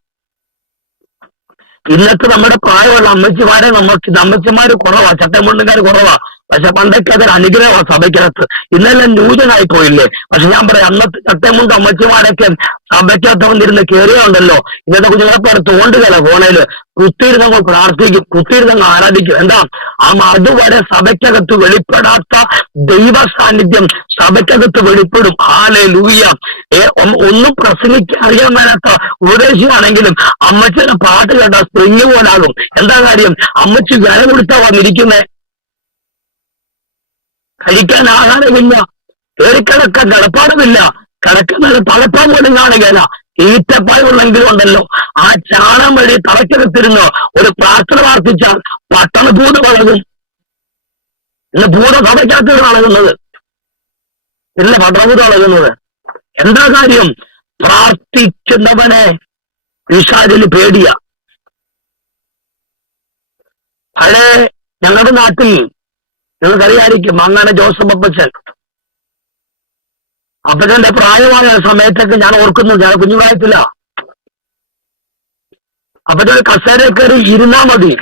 ഇന്നത്തെ നമ്മുടെ പ്രായമുള്ള അമ്മച്ചിമാരെ അമ്മച്ചിമാര് കുറവാ, ചട്ടമുണ്ടുകാർ കുറവാ. പക്ഷെ പണ്ടൊക്കെ അതൊരു അനുഗ്രഹമാണ് സഭയ്ക്കകത്ത്. ഇന്നെല്ലാം ന്യൂജനായി പോയില്ലേ? പക്ഷെ ഞാൻ പറയാം, അന്നത്തെ ചട്ടമുണ്ട് അമ്മച്ചിമാരൊക്കെ സഭയ്ക്കകത്ത് വന്നിരുന്ന് കയറിയുണ്ടല്ലോ. ഇന്നത്തെ കുഞ്ഞുങ്ങളെ തോണ്ടുകയല്ല, ഫോണേല് കുത്തിയിരുന്നങ്ങൾ പ്രാർത്ഥിക്കും, കുത്തിയിരുന്നങ്ങൾ ആരാധിക്കും. എന്താ? അതുവരെ സഭയ്ക്കകത്ത് വെളിപ്പെടാത്ത ദൈവ സാന്നിധ്യം സഭയ്ക്കകത്ത് വെളിപ്പെടും. ഹല്ലേലൂയ. ഒന്നും പ്രസംഗിക്കാൻ അറിയാൻ മേലാത്ത ഉപദേശിയാണെങ്കിലും അമ്മച്ചിയുടെ പാട്ട് കേട്ടാ സ്പ്രിങ് പോലാകും. എന്താ കാര്യം? അമ്മച്ചി വില കൊടുത്താ വന്നിരിക്കുന്നേ. കഴിക്കാൻ ആഹാരമില്ല, കയറിക്കിടക്കാൻ കിടപ്പാടമില്ല, കിടക്കുന്നത് തലപ്പാൻ പോലും കാണുകയില്ല. ഈറ്റപ്പായുള്ളെങ്കിലും ഉണ്ടല്ലോ, ആ ചാണം വഴി തലക്കകത്തിരുന്നോ ഒരു പ്രാർത്ഥന പ്രാർത്ഥിച്ചാൽ പട്ടണഭൂത വളകും. ഇന്ന് ഭൂതസഭയ്ക്കകത്ത് വളകുന്നത് ഇല്ല, പട്ടണഭൂത വളകുന്നത്. എന്താ കാര്യം? പ്രാർത്ഥിക്കുന്നവനെ പിശാചിന് പേടിയ. പഴയ ഞങ്ങളുടെ നാട്ടിൽ നിങ്ങൾക്കറിയായിരിക്കും, അങ്ങനെ ജോസഫ് അപ്പച്ചന്റെ പ്രായമായ സമയത്തൊക്കെ ഞാൻ ഓർക്കുന്നു, ഞാൻ കുഞ്ഞുപ്രായത്തില്ല. അപ്പച്ചൻ കസേര കയറി ഇരുന്നാ മതി,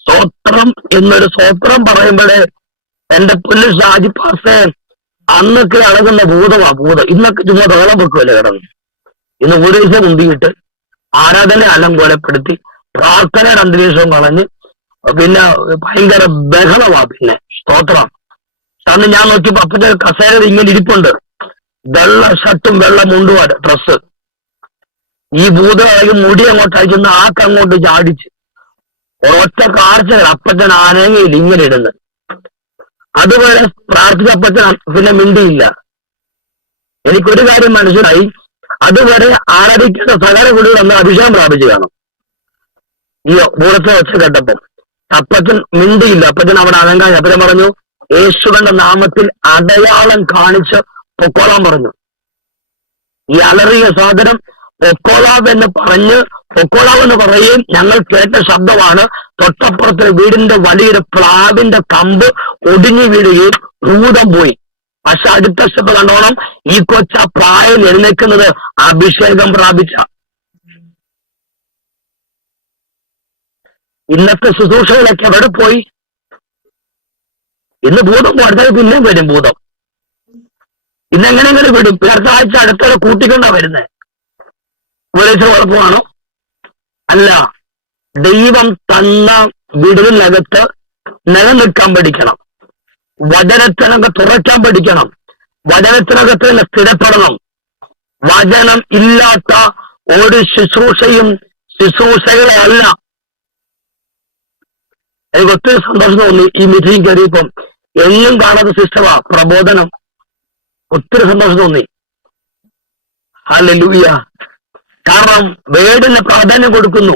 സ്തോത്രം എന്നൊരു സ്തോത്രം പറയുമ്പോഴേ എന്റെ പുല്ല് ഷാജി പാസേ അന്നൊക്കെ അളകുന്ന ഭൂതം. ഇന്നൊക്കെ ചുമ്മാ തോളം വെക്കുമല്ലേ കിടന്നു. ഇന്ന് ഉപദേശ മുന്തിയിട്ട് ആരാധന അലങ്കോലപ്പെടുത്തി പ്രാർത്ഥനയുടെ അന്തരീക്ഷവും കളഞ്ഞ് പിന്നെ ഭയങ്കര ബഹളമാ. പിന്നെ സ്തോത്രം. അന്ന് ഞാൻ നോക്കിയപ്പോ അപ്പച്ചൻ കസേര ഇങ്ങനെ ഇരിപ്പുണ്ട്, വെള്ള ഷർട്ടും വെള്ള മുണ്ടുമാണ് ഡ്രസ്സ്. ഈ ഭൂതം മുടി അങ്ങോട്ട് അയക്കുന്ന ആക്കങ്ങോട്ട് ചാടിച്ച് ഒറ്റ കാഴ്ച അപ്പച്ചൻ ആനങ്ങയിൽ ഇങ്ങനെ ഇടുന്നത്. അതുവരെ പ്രാർത്ഥിച്ച അപ്പച്ചൻ പിന്നെ മിണ്ടിയില്ല. എനിക്കൊരു കാര്യം മനസ്സിലായി, അതുവരെ ആരാധിക്കുന്ന സകല കുടികൾ അന്ന് അഭിഷേകം പ്രാപിച്ചു കാണും. ഈ ഭൂതത്തെ വെച്ച് കേട്ടപ്പോൾ അപ്പച്ചൻ മിണ്ടിയില്ല. അപ്പച്ചൻ അവിടെ അനങ്ങാൻ. അപ്പച്ചൻ പറഞ്ഞു, യേശുവിന്റെ നാമത്തിൽ അടയാളം കാണിച്ച് പൊക്കോളാൻ പറഞ്ഞു. ഈ അലറിയ സാധനം പൊക്കോളാവെന്ന് പറഞ്ഞ് പൊക്കോളാവെന്ന് പറയുകയും ഞങ്ങൾ കേട്ട ശബ്ദമാണ് തൊട്ടപ്പുറത്തെ വീടിന്റെ വലിയൊരു പ്ലാവിന്റെ കമ്പ് ഒടിഞ്ഞു വീഴുകയും ഭൂതം പോയി. പക്ഷെ അടുത്ത സ്റ്റെപ്പ് കണ്ടോണം, ഈ കൊച്ച പ്രായം എഴുന്നേക്കുന്നത് അഭിഷേകം പ്രാപിച്ച. ഇന്നത്തെ ശുശ്രൂഷകളൊക്കെ എവിടെ പോയി? ഇന്ന് ഭൂതം അടുത്തത് പിന്നെ വരും ഭൂതം. ഇന്നെങ്ങനെ വിടും? അടുത്ത ആഴ്ച അടുത്തത് കൂട്ടിക്കൊണ്ടാ വരുന്നത്. ഉപദേശം കുഴപ്പമാണോ? അല്ല. ദൈവം തന്ന വിടുവിനകത്ത് നിലനിൽക്കാൻ പഠിക്കണം. വചനത്തിനകത്ത് തുറക്കാൻ പഠിക്കണം. വചനത്തിനകത്ത് തന്നെ സ്ഥിരപ്പെടണം. വചനം ഇല്ലാത്ത ഒരു ശുശ്രൂഷകളെ അല്ല. എനിക്ക് ഒത്തിരി സന്തോഷം തോന്നി ഈ മീറ്റിംഗ് കയറിയപ്പം. എന്നും കാണാത്ത സിസ്റ്റമാ പ്രബോധനം. ഒത്തിരി സന്തോഷം തോന്നി. ഹല്ലേലൂയ. കാരണം വേടിന് പ്രാധാന്യം കൊടുക്കുന്നു.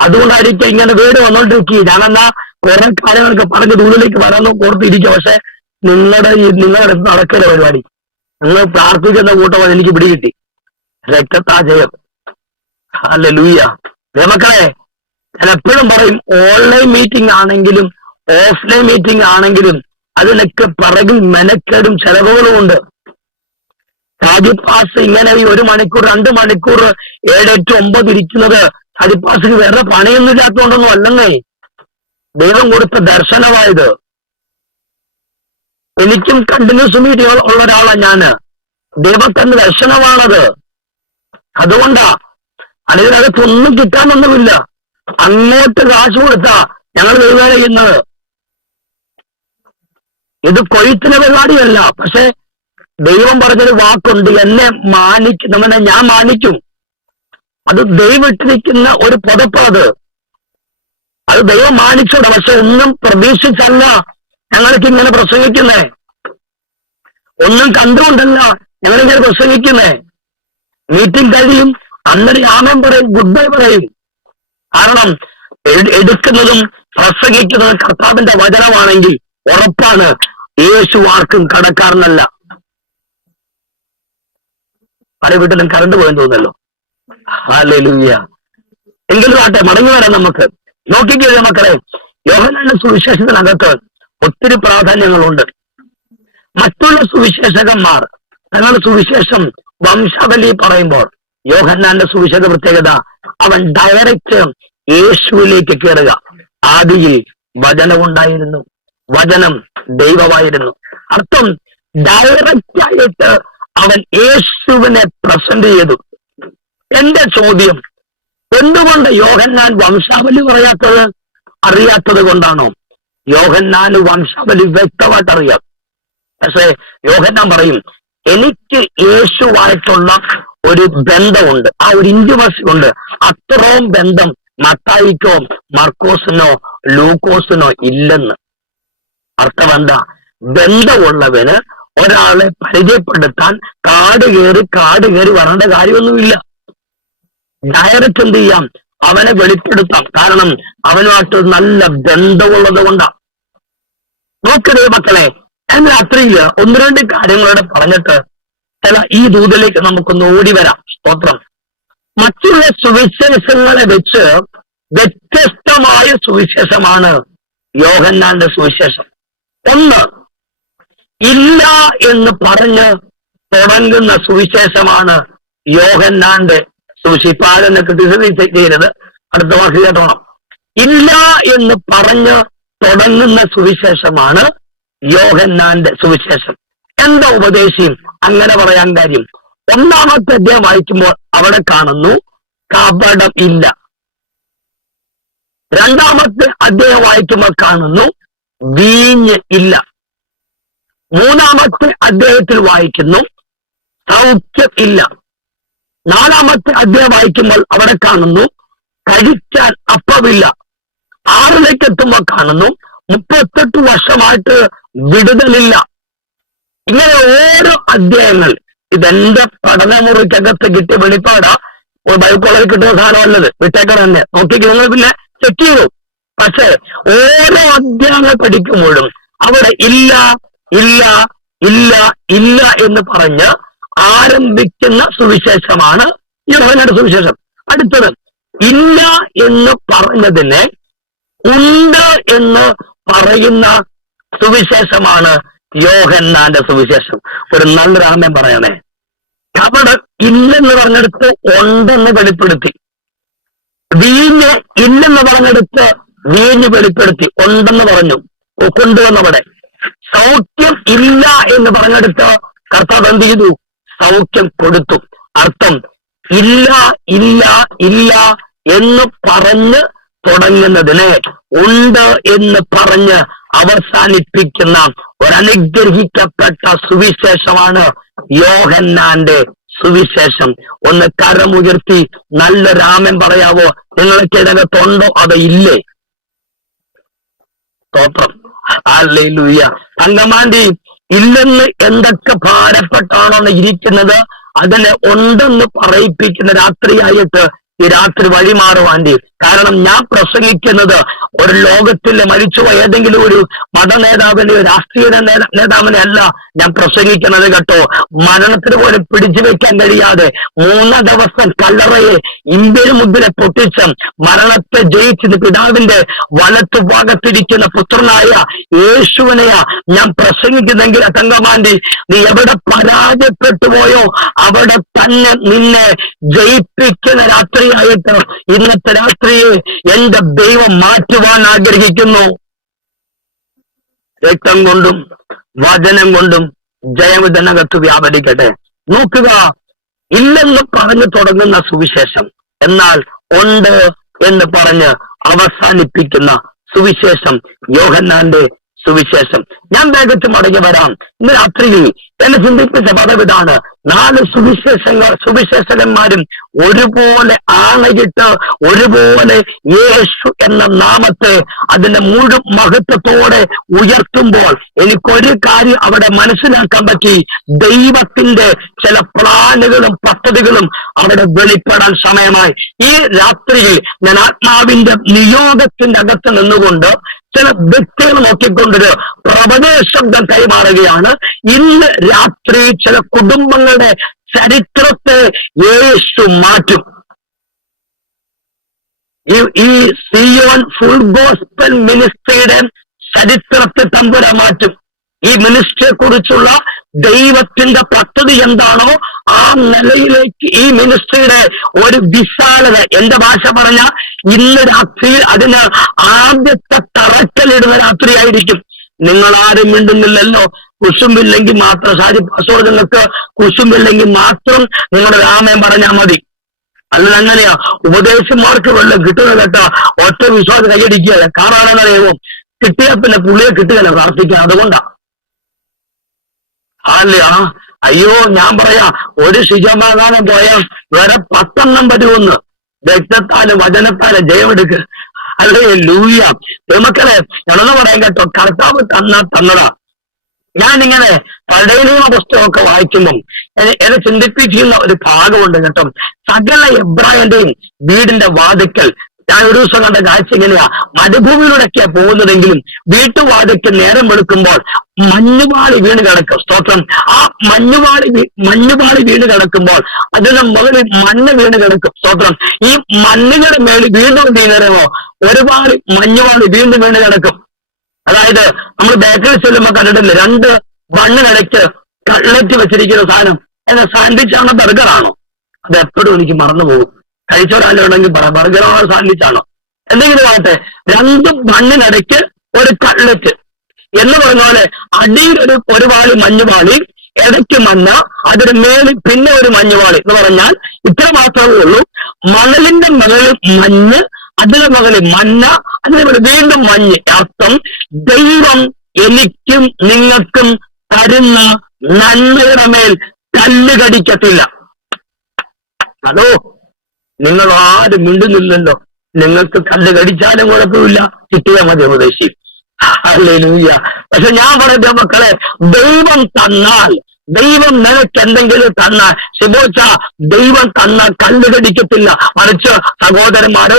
അതുകൊണ്ടായിരിക്കും ഇങ്ങനെ വേട് വന്നോണ്ടിരിക്കുക. ഞാനെന്നാ കുറെ കാര്യങ്ങളൊക്കെ പറഞ്ഞ് ഉള്ളിലേക്ക് വരാനോ ഓർത്തിരിക്കുക. പക്ഷെ നിങ്ങളുടെ അടുത്ത് നടക്കില്ല പരിപാടി. നിങ്ങൾ പ്രാർത്ഥിക്കുന്ന കൂട്ടം എനിക്ക് പിടികിട്ടി. രക്തത്താ ജയം. ഹല്ലേലൂയ. മക്കളെ, ഞാൻ എപ്പോഴും പറയും, ഓൺലൈൻ മീറ്റിംഗ് ആണെങ്കിലും ഓഫ്ലൈൻ മീറ്റിംഗ് ആണെങ്കിലും അതിനൊക്കെ പിറകിൽ മെനക്കേടും ചെലവുകളും ഉണ്ട്. ഷാജിപ്പാസ് ഇങ്ങനെ 1 മണിക്കൂർ 2 മണിക്കൂർ 7, 8, 9 ഇരിക്കുന്നത് ഷാജിപ്പാസിന് വേറെ പണിയൊന്നും ഇല്ലാത്തതുകൊണ്ടൊന്നും അല്ലെന്നേ. ദൈവം കൊടുത്ത ദർശനമായത്. എനിക്കും കണ്ടിന്യൂസ് മീറ്റിംഗ് ഉള്ള ഒരാളാണ് ഞാന്. ദൈവത്തിന്റെ ദർശനമാണത്. അതുകൊണ്ടാ. അതിനകത്ത് ഒന്നും കിട്ടാനൊന്നുമില്ല. അങ്ങോട്ട് കാശ് കൊടുത്താ ഞങ്ങൾ ദൈവവേല ചെയ്യുന്നത്. ഇത് കൊയ്ത്തിന് പരിപാടിയല്ല. പക്ഷെ ദൈവം പറഞ്ഞൊരു വാക്കുണ്ട്, എന്നെ മാനിക്കുന്നവനെ ഞാൻ മാനിക്കും. അത് ദൈവം ഇട്ടിരിക്കുന്ന ഒരു പുതപ്പാണ്. അത് ദൈവം മാനിച്ചോടെ. പക്ഷെ ഒന്നും പ്രതീക്ഷിച്ചല്ല ഞങ്ങൾക്ക് ഇങ്ങനെ പ്രസംഗിക്കുന്നേ, ഒന്നും കണ്ടുകൊണ്ടല്ല ഞങ്ങളിങ്ങനെ പ്രസംഗിക്കുന്നേ. മീറ്റിംഗ് കഴിയും, അന്നേരം ആമേൻ പറയും, ഗുഡ് ബൈ പറയും. കാരണം എടുക്കുന്നതും പ്രസംഗിക്കുന്നതും കർത്താവിന്റെ വചനമാണെങ്കിൽ ഉറപ്പാണ് യേശു ആർക്കും കടക്കാരനല്ല. പല വീട്ടിലും കറണ്ട് പോയെന്ന് തോന്നല്ലോ. ഹല്ലേലൂയ. എങ്കിലും ആട്ടെ, മടങ്ങി വരാം നമുക്ക്. നോക്കിക്കഴിഞ്ഞ മക്കളെ, യോഹന്നാന്റെ സുവിശേഷത്തിനകത്ത് ഒത്തിരി പ്രാധാന്യങ്ങളുണ്ട്. മറ്റുള്ള സുവിശേഷകന്മാർ തങ്ങളുടെ സുവിശേഷം വംശാവലി പറയുമ്പോൾ യോഹന്നാന്റെ സുവിശേഷ പ്രത്യേകത, അവൻ ഡയറക്റ്റ് യേശുവിലേക്ക് കയറുക. ആദിയിൽ വചനമുണ്ടായിരുന്നു, വചനം ദൈവമായിരുന്നു. അർത്ഥം ഡയറക്റ്റ് ആയിട്ട് അവൻ യേശുവിനെ പ്രസന്റ് ചെയ്തു. എന്റെ ചോദ്യം, എന്തുകൊണ്ട് യോഹന്നാൻ വംശാവലി അറിയാത്തത് കൊണ്ടാണോ? യോഹന്നാന് വംശാവലി വ്യക്തമായിട്ട് അറിയാം. പക്ഷേ യോഹന്നാൻ പറയും, എനിക്ക് യേശുവായിട്ടുള്ള ഒരു ബന്ധമുണ്ട്, ആ ഒരു ഇന്റിമസി ഉണ്ട്. അത്രയും ബന്ധം മത്തായിക്കോ മർക്കോസിനോ ലൂക്കോസിനോ ഇല്ലെന്ന്. അർത്ഥം എന്താ? ബന്ധമുള്ളവന് ഒരാളെ പരിചയപ്പെടുത്താൻ കാട് കയറി വരേണ്ട കാര്യമൊന്നുമില്ല. ഡയറക്റ്റ് എന്ത് ചെയ്യാം? അവനെ വെളിപ്പെടുത്താം. കാരണം അവനുമായിട്ട് നല്ല ബന്ധമുള്ളത് കൊണ്ടാ. നോക്കണേ മക്കളെ, ഞാൻ രാത്രിയില് ഒന്ന് രണ്ട് കാര്യങ്ങളോടെ പറഞ്ഞിട്ട് ഈ ദൂതിലേക്ക് നമുക്കൊന്ന് ഓടി വരാം. സ്തോത്രം. മറ്റുള്ള സുവിശേഷങ്ങളെ വെച്ച് വ്യത്യസ്തമായ സുവിശേഷമാണ് യോഹന്നാന്റെ സുവിശേഷം. ഒന്ന്, ഇല്ല എന്ന് പറഞ്ഞ് തുടങ്ങുന്ന സുവിശേഷമാണ് യോഹന്നാന്റെ സുവിശേഷനെ ചെയ്യരുത്, അടുത്ത വാക്ക് കേട്ടോണം. ഇല്ല എന്ന് പറഞ്ഞ് തുടങ്ങുന്ന സുവിശേഷമാണ് യോഹന്നാന്റെ സുവിശേഷം. എന്താ ഉപദേശിയും അങ്ങനെ പറയാൻ കാര്യം? ഒന്നാമത്തെ അധ്യായം വായിക്കുമ്പോൾ അവിടെ കാണുന്നു കപടം ഇല്ല. രണ്ടാമത്തെ അധ്യായം വായിക്കുമ്പോൾ കാണുന്നു വീഞ്ഞ് ഇല്ല. മൂന്നാമത്തെ അധ്യായത്തിൽ വായിക്കുന്നു സൗഖ്യം ഇല്ല. നാലാമത്തെ അധ്യായം വായിക്കുമ്പോൾ അവിടെ കാണുന്നു കഴിക്കാൻ അപ്പമില്ല. 6ലേക്ക് എത്തുമ്പോൾ കാണുന്നു 38 വർഷമായിട്ട് വിടുതലില്ല. ഇങ്ങനെ ഓരോ അധ്യായങ്ങൾ, ഇതെന്റെ പഠനമുറിക്കകത്ത് കിട്ടിയ വെളിപ്പാടാ. ബൈബിൾ കോളേജിൽ കിട്ടുന്ന സാധനമല്ലത്, വിട്ടേക്കണം തന്നെ. നോക്കിക്ക് നിങ്ങൾ പിന്നെ ചെക്ക് ചെയ്തു. പക്ഷെ ഓരോ അധ്യായങ്ങൾ പഠിക്കുമ്പോഴും അവിടെ ഇല്ല ഇല്ല ഇല്ല ഇല്ല എന്ന് പറഞ്ഞ് ആരംഭിക്കുന്ന സുവിശേഷമാണ് യോഹന്നാന്റെ സുവിശേഷം. അടുത്തത്, ഇല്ല എന്ന് പറഞ്ഞതിനെ ഉണ്ട് എന്ന് പറയുന്ന സുവിശേഷമാണ് യോഹന്നാന്റെ സുവിശേഷം. ഒരു നല്ലൊരു ആമേൻ പറയണേ. അവിടെ ഇല്ലെന്ന് പറഞ്ഞെടുത്ത് ഉണ്ടെന്ന് വെളിപ്പെടുത്തി. വീഞ്ഞ് ഇല്ലെന്ന് പറഞ്ഞെടുത്ത് വീഞ്ഞ് വെളിപ്പെടുത്തി ഉണ്ടെന്ന് പറഞ്ഞു, കൊണ്ടുവന്നവിടെ. സൗഖ്യം ഇല്ല എന്ന് പറഞ്ഞെടുത്ത് കർത്താവ് എന്ത് ചെയ്തു? സൗഖ്യം കൊടുത്തു. അർത്ഥം ഇല്ല ഇല്ല ഇല്ല എന്ന് പറഞ്ഞ് തുടങ്ങുന്നതിന് ഉണ്ട് എന്ന് പറഞ്ഞ് അവസാനിപ്പിക്കുന്ന ഒരനുഗ്രഹിക്കപ്പെട്ട സുവിശേഷമാണ് യോഹന്നാന്റെ സുവിശേഷം. ഒന്ന് കരമുയർത്തി നല്ലൊരു ആമേൻ പറയാവോ? നിങ്ങൾക്കിടകത്തുണ്ടോ അതോ ഇല്ലേ? സ്തോത്രം. ഹല്ലേലൂയ. തങ്കമാന്റി, ഇല്ലെന്ന് എന്തൊക്കെ ഭാരപ്പെട്ടാണോ ഇരിക്കുന്നത് അതിനെ ഉണ്ടെന്ന് പറയിപ്പിക്കുന്ന രാത്രിയായിട്ട് ഈ രാത്രി വഴിമാറുവാണ്ടി. കാരണം ഞാൻ പ്രസംഗിക്കുന്നത് ഒരു ലോകത്തിലെ മരിച്ചുപോയ ഏതെങ്കിലും ഒരു മതനേതാവിനെയോ രാഷ്ട്രീയ നേതാവിനെ അല്ല ഞാൻ പ്രസംഗിക്കുന്നത് കേട്ടോ. മരണത്തിന് പോലും പിടിച്ചു വെക്കാൻ കഴിയാതെ 3 ദിവസം കല്ലറയെ ഇന്ത്യൻ മുദ്ര പൊട്ടിച്ച് മരണത്തെ ജയിച്ചത് പിതാവിന്റെ വലത്തുഭാഗത്തിരിക്കുന്ന പുത്രനായ യേശുവിനെയാ ഞാൻ പ്രസംഗിക്കുന്നെങ്കിൽ തങ്കമാന്റി, നീ എവിടെ പരാജയപ്പെട്ടു പോയോ അവിടെ തന്നെ നിന്നെ ജയിപ്പിക്കുന്ന രാത്രിയായിട്ട് ഇന്നത്തെ രാത്രിയെ എന്റെ ദൈവം മാറ്റുവാൻ ആഗ്രഹിക്കുന്നു. രക്തം കൊണ്ടും വചനം കൊണ്ടും ജയവിധനകത്ത് വ്യാപരിക്കട്ടെ. നോക്കുക, ഇല്ലെന്ന് പറഞ്ഞു തുടങ്ങുന്ന സുവിശേഷം, എന്നാൽ ഉണ്ട് എന്ന് പറഞ്ഞ് അവസാനിപ്പിക്കുന്ന സുവിശേഷം, യോഹന്നാന്റെ സുവിശേഷം. ഞാൻ വേഗത്തിൽ മടങ്ങി വരാം. ഇന്ന് രാത്രി എന്നെ ചിന്തിപ്പിച്ച പദം ഇതാണ്: 4 സുവിശേഷകന്മാരും ഒരുപോലെ ആണയിട്ട് ഒരുപോലെ യേശു എന്ന നാമത്തെ അതിന്റെ മുഴു മഹത്വത്തോടെ ഉയർത്തുമ്പോൾ എനിക്കൊരു കാര്യം അവിടെ മനസ്സിലാക്കാൻ പറ്റി. ദൈവത്തിന്റെ ചില പ്ലാനുകളും പദ്ധതികളും അവിടെ വെളിപ്പെടാൻ സമയമായി. ഈ രാത്രിയിൽ ഞാൻ ആത്മാവിന്റെ നിയോഗത്തിന്റെ അകത്ത് നിന്നുകൊണ്ട് ചില വ്യക്തികൾ നോക്കിക്കൊണ്ടൊരു പ്രവചനശബ്ദം കൈമാറുകയാണ്. ഇന്ന് രാത്രി ചില കുടുംബങ്ങളുടെ ചരിത്രത്തെ യേശു മാറ്റും. ഈ സിയോൺ ഫുൾ ഗോസ്പൽ മിനിസ്ട്രിയുടെ ചരിത്രത്തെ തമ്പുരാൻ മാറ്റും. ഈ മിനിസ്ട്രിയെ കുറിച്ചുള്ള ദൈവത്തിന്റെ പദ്ധതി എന്താണോ ആ നിലയിലേക്ക് ഈ മിനിസ്ട്രിയുടെ ഒരു വിശാലത, എന്റെ ഭാഷ പറഞ്ഞ ഇന്ന് രാത്രി അതിന് ആദ്യത്തെ തറക്കല്ലിടുന്ന രാത്രിയായിരിക്കും. നിങ്ങൾ ആരും മിണ്ടുന്നില്ലല്ലോ. കുശുമ്പില്ലെങ്കിൽ മാത്രം സാരി പാസോ, നിങ്ങൾക്ക് കുശുമ്പില്ലെങ്കിൽ മാത്രം നിങ്ങളുടെ രാമയം പറഞ്ഞാൽ മതി. അല്ല, അങ്ങനെയാ ഉപദേശന്മാർക്ക് വല്ലതും കിട്ടുന്നില്ല കേട്ടോ. ഒറ്റ വിശ്വാസം കൈയടിക്കുകയല്ല. കാണാനെന്നറിയുമോ, കിട്ടിയാ പിന്നെ പുള്ളിയെ കിട്ടുകയല്ല പ്രാർത്ഥിക്കുക. അതുകൊണ്ടാ അല്ല. അയ്യോ, ഞാൻ പറയാ, ഒരു ശുചമാകാനം പോയാൽ വേറെ 10 വരുമെന്ന്. രക്തത്താലും വചനത്താലും ജയമെടുക്കുക. അല്ലേ ലൂയ. നമുക്കല്ലേ ഞാനൊന്ന് പറയാൻ കേട്ടോ, കർത്താവ് തന്നതാ. ഞാനിങ്ങനെ പഴയ പുസ്തകമൊക്കെ വായിക്കുമ്പം എന്നെ ചിന്തിപ്പിക്കുന്ന ഒരു ഭാഗമുണ്ട് കേട്ടോ. സകല എബ്രായന്റെയും വീടിന്റെ വാതിക്കൽ ഞാൻ ഒരു ദിവസം കണ്ട കാഴ്ച ഇങ്ങനെയാ. മരുഭൂമിയിലൂടെയൊക്കെയാ പോകുന്നതെങ്കിലും വീട്ടുവാതിക്കൽ നേരം വെളുക്കുമ്പോൾ മഞ്ഞുപാളി വീണ് കിടക്കും. സ്തോത്രം. ആ മഞ്ഞുപാളി വീണ് കിടക്കുമ്പോൾ അതിന്റെ മുകളിൽ മണ്ണ് വീണ് കിടക്കും. സ്തോത്രം. ഈ മണ്ണുകളുടെ മേളിൽ വീണ്ടും വീണോ ഒരുപാട് മഞ്ഞുപാളി വീണ്ടും വീണ് കിടക്കും. അതായത് നമ്മൾ ബേക്കറി ചെല്ലുമ്പോൾ കണ്ടിട്ടില്ല, 2 ബണ്ണിനിടയ്ക്ക് കട്ട്ലറ്റ് വെച്ചിരിക്കുന്ന സാധനം. എന്നാ സാൻഡ്വിച്ചാണോ ബർഗറാണോ? അത് എപ്പോഴും എനിക്ക് മറന്നു പോകും. കഴിച്ചൊരാളുണ്ടെങ്കിൽ പറ, ബർഗറാണോ സാൻഡ്വിച്ചാണോ? എന്തെങ്കിലും ആകട്ടെ, 2 ബണ്ണിനിടയ്ക്ക് ഒരു കട്ട്ലറ്റ് എന്ന് പറഞ്ഞ പോലെ അടിയിൽ ഒരു പാളി മഞ്ഞുപാളി, ഇടയ്ക്ക് മഞ്ഞ, അതിന് മേളിൽ പിന്നെ ഒരു മഞ്ഞുപാളി എന്ന് പറഞ്ഞാൽ ഇത്ര മാത്രമേ ഉള്ളൂ. മണലിന്റെ മുകളിൽ മഞ്ഞ്, അതിന് മുകളിൽ മഞ്ഞ, അതിന് വീണ്ടും മഞ്ഞ്. അർത്ഥം ദൈവം എനിക്കും നിങ്ങൾക്കും തരുന്ന നന്മയുടെ മേൽ കല്ല് കടിക്കത്തില്ല. അതോ നിങ്ങൾ ആരും മിണ്ടുന്നില്ലല്ലോ. നിങ്ങൾക്ക് കല്ല് കടിച്ചാലും കുഴപ്പമില്ല, കിട്ടിയാൽ മതി ഉപദേശി. ഹല്ലേലൂയ. പക്ഷെ ഞാൻ പറയുന്ന മക്കളെ, ദൈവം തന്നാൽ, ദൈവം നിനക്ക് എന്തെങ്കിലും തന്നാൽ, ശിബോച്ച, ദൈവം തന്നാൽ കല്ല് കടിക്കത്തില്ല. മറിച്ച് സഹോദരന്മാരോ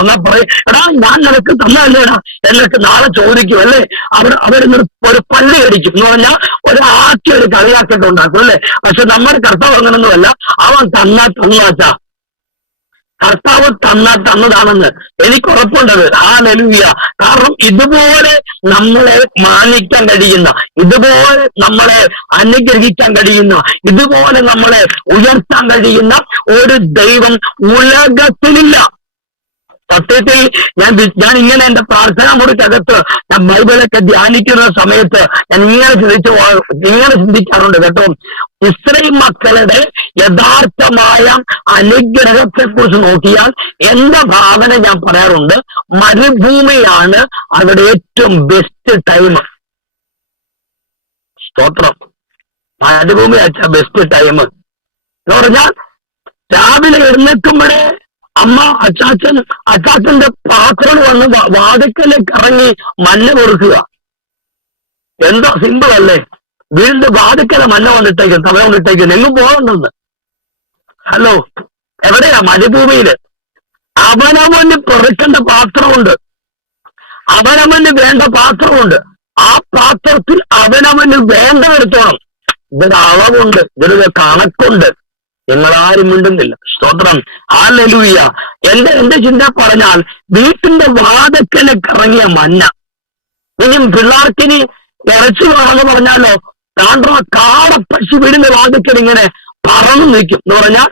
തന്നാൽ പറയും, എടാ ഞാൻ നിനക്ക് തന്നല്ലേടാ, എന്നിട്ട് നാളെ ചോദിക്കും അല്ലേ. അവരിന്ന് ഒരു പല്ല് കടിക്കും എന്ന് പറഞ്ഞാൽ ഒരു കളിയാക്കിട്ട് ഉണ്ടാക്കും അല്ലേ. പക്ഷെ നമ്മുടെ കർത്താവ് അങ്ങനൊന്നുമല്ല. അവൻ തന്നാച്ചാ, കർത്താവ് തന്നതാണെന്ന് എനിക്ക് ഉറപ്പുണ്ടത്. ഹല്ലേലൂയ. കാരണം ഇതുപോലെ നമ്മളെ മാനിക്കാൻ കഴിയുന്ന, ഇതുപോലെ നമ്മളെ അനുഗ്രഹിക്കാൻ കഴിയുന്ന, ഇതുപോലെ നമ്മളെ ഉയർത്താൻ കഴിയുന്ന ഒരു ദൈവം ഉലകത്തിലില്ല. സത്യത്തിൽ ഞാൻ ഇങ്ങനെ എന്റെ പ്രാർത്ഥനാ മുറിക്കകത്ത് ഞാൻ ബൈബിളൊക്കെ ധ്യാനിക്കുന്ന സമയത്ത് ഞാൻ ഇങ്ങനെ ചിന്തിക്കാറുണ്ട് കേട്ടോ. ഇസ്രായേൽ മക്കളുടെ യഥാർത്ഥമായ അനുഗ്രഹത്തെ കുറിച്ച് നോക്കിയാൽ എന്റെ ഭാവന ഞാൻ പറയാറുണ്ട്, മരുഭൂമിയാണ് അവരുടെ ഏറ്റവും ബെസ്റ്റ് ടൈം. സ്തോത്രം. മരുഭൂമി അച്ഛാ ബെസ്റ്റ് ടൈം എന്ന് പറഞ്ഞാൽ രാവിലെ എഴുന്നേൽക്കുമ്പോഴേ അമ്മ അച്ചാച്ചന്റെ പാത്രം വന്ന് വാതിക്കലേക്ക് ഇറങ്ങി മഞ്ഞ പൊറുക്കുക. എന്താ സിമ്പിൾ അല്ലേ? വീടിന്റെ വാതിക്കല മഞ്ഞ വന്നിട്ടേക്കും, സമയം വന്നിട്ടേക്കും, എങ്ങും പോകണ്ടെന്ന്. ഹലോ, എവിടെയാ? മരുഭൂമിയില്. അവനവന് പെറുക്കേണ്ട പാത്രമുണ്ട്, അവനവന് വേണ്ട പാത്രമുണ്ട്. ആ പാത്രത്തിൽ അവനവന് വേണ്ട എടുത്തോണം. ഇതൊരു അളവുണ്ട്, ഇതൊരു കണക്കുണ്ട്. നിങ്ങളാരും മിണ്ടുന്നില്ല. സ്തോത്രം. ഹല്ലേലൂയ. എന്റെ ചിന്ത പറഞ്ഞാൽ വീട്ടിന്റെ വാതിക്കലേക്ക് ഇറങ്ങിയ മഞ്ഞ. ഇനിയും പിള്ളേർക്കിനി ഇറച്ചി വേണമെന്ന് പറഞ്ഞാലോ, കാടപ്പശി വീടിന്റെ വാതിക്കൽ ഇങ്ങനെ പറന്നു നിൽക്കും എന്ന് പറഞ്ഞാൽ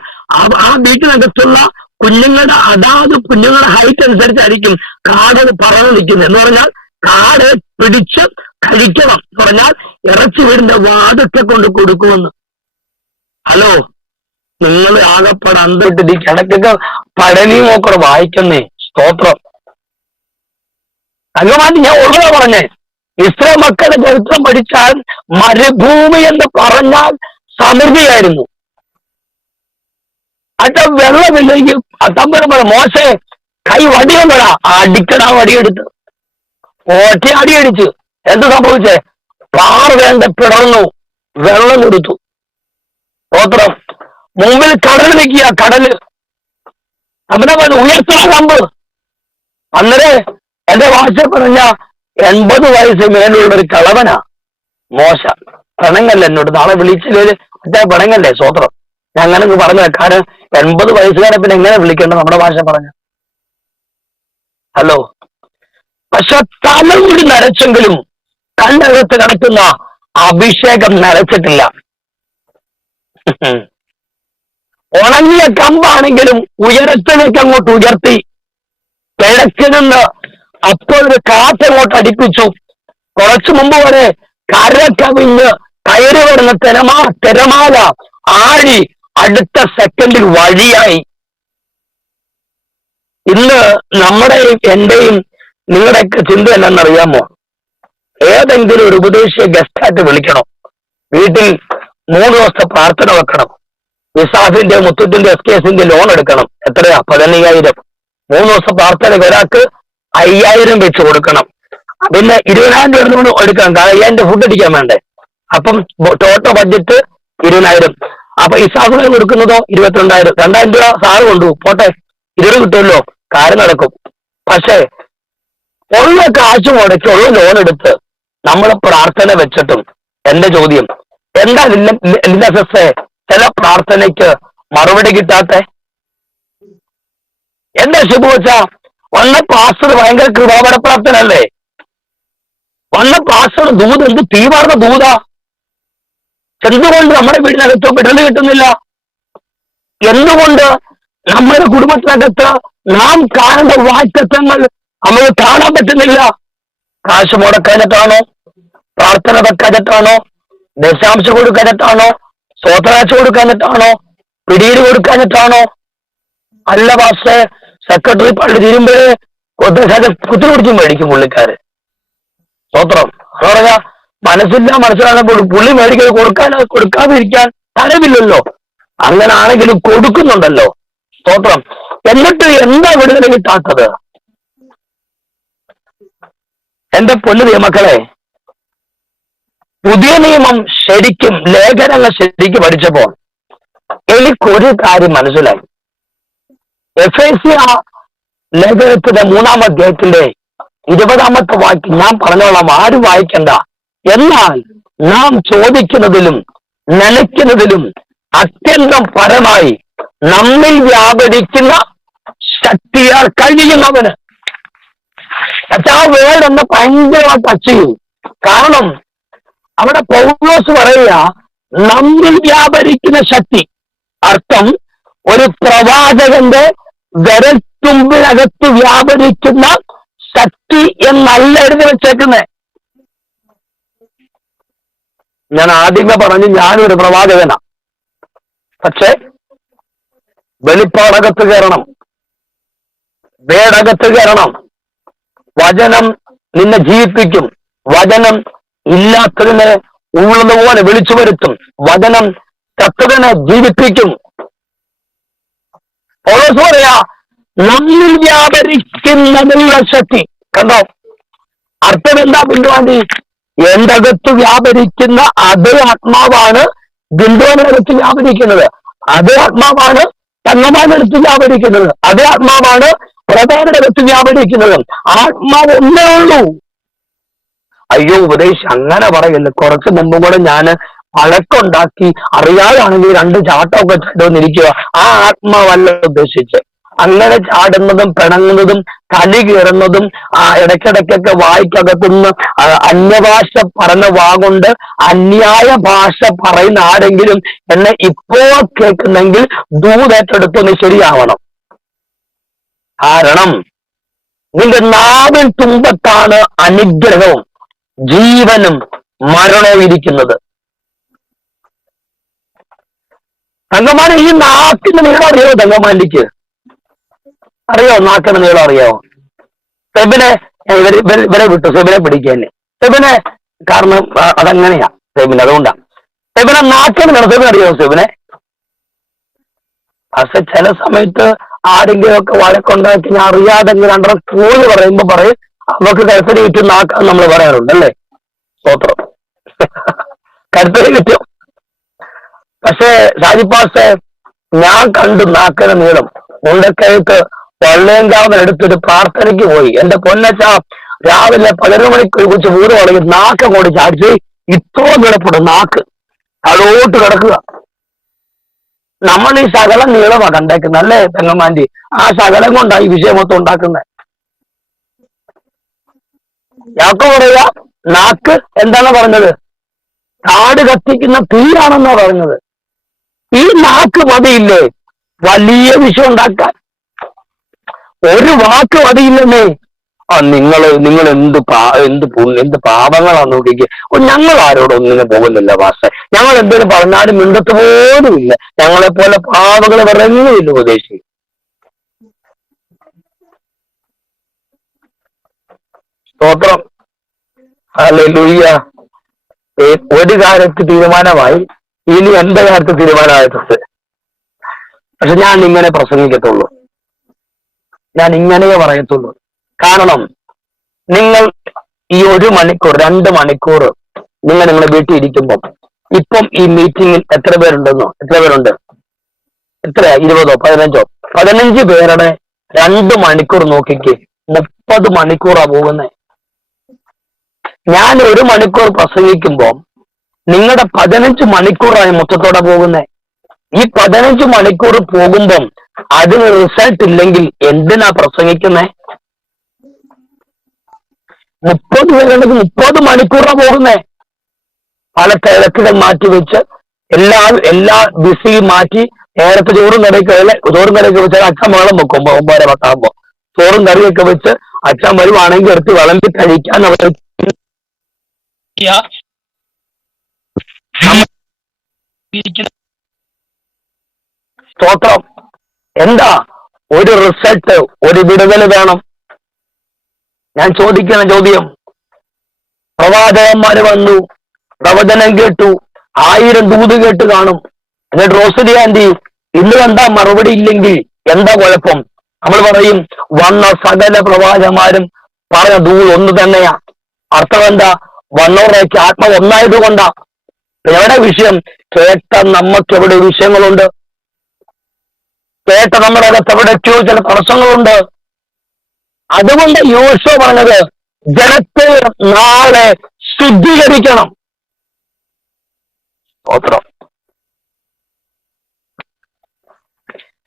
ആ വീട്ടിനകത്തുള്ള കുഞ്ഞുങ്ങളുടെ ഹൈറ്റ് അനുസരിച്ചായിരിക്കും കാട് പറന്നു നിൽക്കുന്നത്. എന്ന് പറഞ്ഞാൽ കാട് പിടിച്ച് കഴിക്കണം എന്ന് പറഞ്ഞാൽ ഇറച്ചി വീടിന്റെ വാതിക്കെ കൊണ്ട് കൊടുക്കുമെന്ന്. ഹലോ, നിങ്ങൾ ആകെപ്പാടെ അന്തട്ട് ഈ കിടക്കൊക്കെ പഴനിയുമൊക്കെ വായിക്കുന്നേ. സ്തോത്രം. തങ്കമാറ്റി ഞാൻ ഉള്ളതാ പറഞ്ഞേ. ഇസ്രായേൽ മക്കളുടെ ചരിത്രം പഠിച്ചാൽ മരുഭൂമി എന്ന് പറഞ്ഞാൽ സമൃദ്ധിയായിരുന്നു. അത് വെള്ളമില്ലെങ്കിൽ തമ്പരം മോശെ കൈ വടിയുണ്ടടാ, അടിക്കടാ വടിയെടുത്ത് ഒറ്റ അടിയടിച്ച്. എന്ത് സംഭവിച്ചേ? പാറ വേണ്ട പിടർന്നു, വെള്ളം കൊടുത്തു. സ്തോത്രം. മുമ്പിൽ കടൽ നിൽക്കുക, കടല് നമ്മുടെ ഉയർത്തുന്ന കമ്പ്. അന്നേരം എന്റെ ഭാഷ പറഞ്ഞ 80 വയസ്സ് മേലുള്ള ഒരു കളവനാ മോശ. പിണങ്ങല്ലേ എന്നോട്, നാളെ വിളിച്ചില്ലേ മറ്റേ പിണങ്ങല്ലേ. സ്വത്രം. ഞാൻ അങ്ങനെ പറഞ്ഞു. കാരണം 80 വയസ്സുകാരെ പിന്നെ എങ്ങനെ വിളിക്കേണ്ടത് നമ്മുടെ ഭാഷ പറഞ്ഞ. ഹലോ. പക്ഷെ തലമുടി നരച്ചെങ്കിലും കണ്ണകത്ത് കിടക്കുന്ന അഭിഷേകം നരച്ചിട്ടില്ല. ഉണങ്ങിയ കമ്പാണെങ്കിലും ഉയരത്തിലേക്ക് അങ്ങോട്ട് ഉയർത്തി, കിഴക്ക് നിന്ന് അപ്പോഴൊരു കാറ്റങ്ങോട്ട് അടിപ്പിച്ചു. കുറച്ചു മുമ്പ് വരെ കര കവിഞ്ഞ് കയറി വരുന്ന തിരമാല ആഴി അടുത്ത സെക്കൻഡിൽ വഴിയായി. ഇന്ന് നമ്മുടെയും എന്റെയും നിങ്ങളുടെയൊക്കെ ചിന്ത എന്നാണെന്നറിയാമോ? ഏതെങ്കിലും ഒരു ഉപദേശിയെ ഗസ്റ്റായിട്ട് വിളിക്കണം, വീട്ടിൽ 3 ദിവസത്തെ പ്രാർത്ഥന വെക്കണം, വിസാഫിന്റെ മുത്തത്തിന്റെ SKSന്റെ ലോൺ എടുക്കണം. എത്രയാ? 15,000. 3 ദിവസം പ്രാർത്ഥനയ്ക്ക് ഒരാൾക്ക് 5,000 വെച്ച് കൊടുക്കണം. പിന്നെ 20,000 രൂപ എടുക്കണം. 5,000 ഫുഡ് അടിക്കാൻ വേണ്ടേ? അപ്പം ടോട്ടൽ ബഡ്ജറ്റ് 20,000. അപ്പൊ ഇസാഫിന് കൊടുക്കുന്നതോ 22,000. 2,000 രൂപ സാറ് കൊണ്ടുപോകും, പോട്ടെ 20 കിട്ടുമല്ലോ, കാര്യം നടക്കും. പക്ഷേ ഉള്ള കാശ് മുടക്കി ഉള്ള ലോൺ എടുത്ത് നമ്മൾ പ്രാർത്ഥന വെച്ചിട്ടും എന്റെ ചോദ്യം എന്താ ചില പ്രാർത്ഥനയ്ക്ക് മറുപടി കിട്ടാത്ത? എന്താ ശുഭ വെച്ചാ വന്ന പാസ്റ്റർ ഭയങ്കര കൃപാപര പ്രാർത്ഥന അല്ലേ? വന്ന പാസ്റ്റർ ദൂത് എന്ത് തീവാർന്ന ദൂതാ. എന്തുകൊണ്ട് നമ്മുടെ വീടിനകത്തോ വിടല് കിട്ടുന്നില്ല? എന്തുകൊണ്ട് നമ്മുടെ കുടുംബത്തിനകത്ത് നാം കാണേണ്ട വാക്തത്വങ്ങൾ നമുക്ക് കാണാൻ പറ്റുന്നില്ല? കാശ് മുടക്കാനിട്ടാണോ? പ്രാർത്ഥന വെക്കാനിട്ടാണോ? ദശാംശം കൊടുക്കാനിട്ടാണോ? സ്വതരാഴ്ച കൊടുക്കാനിട്ടാണോ? പിടിയിൽ കൊടുക്കാനിട്ടാണോ? അല്ല പാസ്റ്റേ, സെക്രട്ടറി പള്ളി തീരുമ്പോഴേ കുത്തി പിടിച്ചും മേടിക്കും പുള്ളിക്കാര്. സ്തോത്രം. എന്ന് പറഞ്ഞാ മനസ്സിലാകുമ്പോൾ പുള്ളി മേടിക്കുന്നത് കൊടുക്കാതിരിക്കാൻ തരവില്ലല്ലോ. അങ്ങനെ ആണെങ്കിലും കൊടുക്കുന്നുണ്ടല്ലോ. സ്തോത്രം. എന്നിട്ട് എന്താ വിടുതല കിട്ടാത്തത്? എന്റെ പൊന്നു മക്കളെ, പുതിയ നിയമം ശരിക്കും ലേഖനങ്ങൾ ശരിക്കും പഠിച്ചപ്പോൾ എനിക്കൊരു കാര്യം മനസ്സിലായി. എഫേസ്യ ലേഖനത്തിന്റെ 3-ാം അധ്യായത്തിന്റെ 20-ാമത്തെ വാക്യം ഞാൻ പറഞ്ഞോളാം, ആരും വായിക്കണ്ട. എന്നാൽ നാം ചോദിക്കുന്നതിലും നനയ്ക്കുന്നതിലും അത്യന്തം പരമായി നമ്മിൽ വ്യാപരിക്കുന്ന ശക്തിയാൽ കഴിയുന്നവന്. ആ വേർഡ് എന്ന് ഭയങ്കരമായി ടച്ച് ചെയ്യും. കാരണം അവിടെ പൗലോസ് പറയുക നമ്മിൽ വ്യാപരിക്കുന്ന ശക്തി. അർത്ഥം ഒരു പ്രവാചകന്റെ വിരൽത്തുമ്പിനകത്ത് വ്യാപരിക്കുന്ന ശക്തി എന്നല്ല എഴുതി വെച്ചേക്കുന്നേ. ഞാൻ ആദ്യമേ പറഞ്ഞു ഞാനൊരു പ്രവാചകനാ. പക്ഷെ വെളിപ്പാടകത്ത് കയറണം, വേടകത്ത് കയറണം. വചനം നിന്നെ ജീവിപ്പിക്കും. വചനം ഇല്ലാത്തതിനെ ഉള്ളതുപോലെ വിളിച്ചു വരുത്തും. വചനം ചത്തതിനെ ജീവിപ്പിക്കും. പൗലോസ് പറയാ നമ്മിൽ വ്യാപരിക്കുന്നതിനുള്ള ശക്തി. കണ്ടോ? അർത്ഥം എന്താ ബിന്ദുവാണ്ടി? എന്റെ അകത്ത് വ്യാപരിക്കുന്ന അതേ ആത്മാവാണ് ബിന്ദുവിനകത്ത് വ്യാപരിക്കുന്നത്. അതേ ആത്മാവാണ് തങ്ങമാനടുത്ത് വ്യാപരിക്കുന്നത്. അതേ ആത്മാവാണ് പ്രധാനയുടെ അകത്ത് വ്യാപരിക്കുന്നത്. ആത്മാവ് ഒന്നേ ഉള്ളൂ. അയ്യോ ഉപദേശം അങ്ങനെ പറയല്ല. കുറച്ച് മുമ്പ് കൂടെ ഞാൻ വഴക്കുണ്ടാക്കി അറിയാതാണെങ്കിൽ 2 ചാട്ടമൊക്കെ ചാടുവന്നിരിക്കുക. ആ ആത്മാവല്ല ഉദ്ദേശിച്ച്. അങ്ങനെ ചാടുന്നതും പിണങ്ങുന്നതും കലി കയറുന്നതും ഇടയ്ക്കിടയ്ക്കൊക്കെ വായിക്കകത്തുനിന്ന് അന്യഭാഷ പറഞ്ഞ വാഗുണ്ട് അന്യായ ഭാഷ പറയുന്ന ആരെങ്കിലും എന്നെ ഇപ്പോൾ കേൾക്കുന്നെങ്കിൽ ദൂതേറ്റെടുത്തൊന്ന് ശരിയാവണം. കാരണം നിന്റെ നാവിൻ തുമ്പത്താണ് അനുഗ്രഹവും ജീവനും മരണവും ഇരിക്കുന്നത്. തങ്കമാൻ ഈ നാക്കിന്റെ നീളം അറിയോ? തങ്കമാലിക്ക് അറിയോ? നാക്കിന്റെ നീളം അറിയോ? പിന്നെ ഇവരെ വിട്ടു സെബിനെ പിടിക്കല്ലേ. സെബിനെ കാരണം അതങ്ങനെയാ സെബിന്, അതുകൊണ്ടാ സെബിനെ നാക്കെന്ന് സെബിന് അറിയാമോ സെബിനെ? പക്ഷെ ചില സമയത്ത് ആരെങ്കിലും ഒക്കെ വഴക്കുണ്ടാക്കി ഞാൻ അറിയാതെ രണ്ടര കൂലി പറയുമ്പോ പറയും അവർക്ക് കരുത്തരി കിട്ടും നാക്കാന്ന് നമ്മൾ പറയാറുണ്ട് അല്ലേ? സ്തോത്രം. കരുത്തരി കിട്ടും. പക്ഷേ ഷാജിപ്പാസ് ഞാൻ കണ്ടു നാക്കിന് നീളം മുണ്ടക്കയത്ത് വെള്ളയങ്കാവൻ എടുത്തൊരു പ്രാർത്ഥനയ്ക്ക് പോയി. എന്റെ പൊന്നച്ച രാവിലെ 11 മണിക്ക് കുറിച്ച് വീട് തുടങ്ങി നാക്ക് കൊണ്ട് ചാടിച്ച് ഇത്രയും കിടപ്പുണ്ട് നാക്ക് അതോട്ട് കിടക്കുക. നമ്മൾ ഈ ശകലം നീളമാ കണ്ടേക്കുന്നത് അല്ലേ തെങ്ങമാൻറ്റി? ആ ശകലം കൊണ്ടാണ് ഈ വിഷയം മൊത്തം ഉണ്ടാക്കുന്നത്. ഞാക്ക് പറയാ നാക്ക് എന്താണ് പറഞ്ഞത്? കാട് കത്തിക്കുന്ന തീയാണെന്നാ പറഞ്ഞത്. ഈ നാക്ക് മതിയില്ലേ വലിയ വിഷയം ഉണ്ടാക്കാൻ? ഒരു വാക്ക് മതിയില്ലെന്നേ. നിങ്ങൾ എന്ത് പാപങ്ങളാ നോക്കിക്ക്. ഞങ്ങൾ ആരോടൊന്നിനും പോകുന്നില്ല പാസ്റ്റർ, ഞങ്ങൾ എന്തെങ്കിലും പറഞ്ഞാലും മിണ്ടത്ത് പോലും ഇല്ല, ഞങ്ങളെ പോലെ പാപങ്ങൾ പറയുന്നില്ല ഉപദേശി. സ്തോത്രം. ഹല്ലേലൂയ. ഒരു കാര്യത്തിൽ തീരുമാനമായി, ഇനി എന്റെ കാര്യത്തിൽ തീരുമാനമായിട്ടുണ്ട്. പക്ഷെ ഞാൻ ഇങ്ങനെ പ്രസംഗിക്കത്തുള്ളൂ, ഞാൻ ഇങ്ങനെ പറയത്തുള്ളൂ. കാരണം നിങ്ങൾ ഈ 1 മണിക്കൂർ 2 മണിക്കൂർ നിങ്ങളുടെ വീട്ടിൽ ഇരിക്കുമ്പം, ഇപ്പം ഈ മീറ്റിംഗിൽ എത്ര പേരുണ്ട്? 20 15 പേരുടെ 2 മണിക്കൂർ നോക്കിക്ക് 30 മണിക്കൂറാ പോകുന്നത്. ഞാൻ 1 മണിക്കൂർ പ്രസംഗിക്കുമ്പോ നിങ്ങളുടെ 15 മണിക്കൂറായി മൊത്തത്തോടെ പോകുന്നത്. ഈ 15 മണിക്കൂർ പോകുമ്പം അതിന് റിസൾട്ട് ഇല്ലെങ്കിൽ എന്തിനാ പ്രസംഗിക്കുന്നേ? 30 പേരുണ്ടെങ്കിൽ 30 മണിക്കൂറാ പോകുന്നേ. പല തിരക്കുകൾ മാറ്റി വെച്ച് എല്ലാ ബിസി മാറ്റി നേരത്തെ ചോറും കറിയൊക്കെ വെച്ചാൽ അച്ഛൻ വെള്ളം വെക്കും 9:30 10 ചോറും കറിയൊക്കെ വെച്ച് അച്ഛൻ വരുവാണെങ്കിൽ എടുത്ത് വിളമ്പി കഴിക്കാൻ അവർ സ്തോത്രം. എന്താ ഒരു റിസൾട്ട്, ഒരു വിടുതൽ വേണം. ഞാൻ ചോദിക്കുന്ന ചോദ്യം, പ്രവാചകന്മാര് വന്നു, പ്രവചനം കേട്ടു, 1000 ദൂത് കേട്ട് കാണും. എന്നിട്ട് റോസരി ആന്റി ഇന്ന് കണ്ടാ മറുപടി ഇല്ലെങ്കിൽ എന്താ കുഴപ്പം? നമ്മൾ പറയും വന്ന സകല പ്രവാചകന്മാരും പറഞ്ഞ ദൂത് ഒന്ന് തന്നെയാ. അർത്ഥം എന്താ? വന്നവരേക്ക് ആത്മാവ് ഒന്നായത് കൊണ്ടാ. എവിടെ വിഷയം? കേട്ട നമുക്ക് എവിടെ വിഷയങ്ങളുണ്ട്? കേട്ട നമ്മുടെ അകത്ത് എവിടെയൊക്കെയോ ചില തടസ്സങ്ങളുണ്ട്. അതുകൊണ്ട് യോശുവ പറഞ്ഞത് ജനത്തെ നാളെ ശുദ്ധീകരിക്കണം. സ്തോത്രം.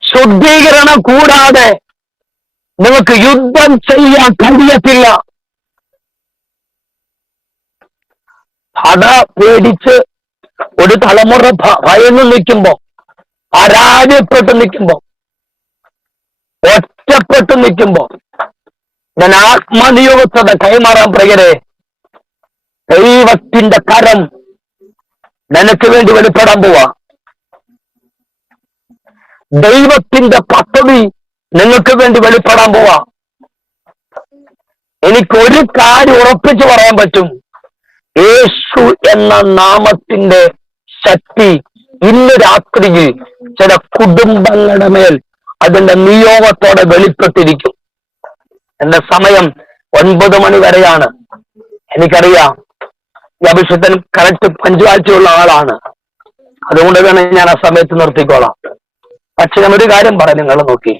ശുദ്ധീകരണം കൂടാതെ നിങ്ങൾക്ക് യുദ്ധം ചെയ്യാൻ കഴിയത്തില്ല. പട പേടിച്ച് ഒരു തലമുറ ഭയന്നു നിൽക്കുമ്പോ, പരാജയപ്പെട്ട് നിൽക്കുമ്പോ, ഒറ്റപ്പെട്ട് നിൽക്കുമ്പോ ഞാൻ ആത്മനിയോഗത്തോടെ കൈമാറാൻ പ്രിയരെ, ദൈവത്തിന്റെ കരം നിനക്ക് വേണ്ടി വെളിപ്പെടാൻ പോവാ. ദൈവത്തിന്റെ പദ്ധതി നിങ്ങൾക്ക് വേണ്ടി വെളിപ്പെടാൻ പോവാ. എനിക്കൊരു കാര്യം ഉറപ്പിച്ചു പറയാൻ പറ്റും, യേശു എന്ന നാമത്തിന്റെ ശക്തി ഇന്ന് രാത്രിയിൽ ചില കുടുംബങ്ങളുടെ മേൽ അതിന്റെ നിയോഗത്തോടെ വെളിപ്പെട്ടിരിക്കും. എന്റെ സമയം 9 മണി വരെയാണ്. എനിക്കറിയാം ഈ അഭിഷേകൻ കറക്റ്റ് പഞ്ചുവാഴ്ചയുള്ള ആളാണ്, അതുകൊണ്ട് തന്നെ ഞാൻ ആ സമയത്ത് നിർത്തിക്കോളാം. പക്ഷെ ഞാൻ ഒരു കാര്യം പറയാം, നിങ്ങൾ നോക്കി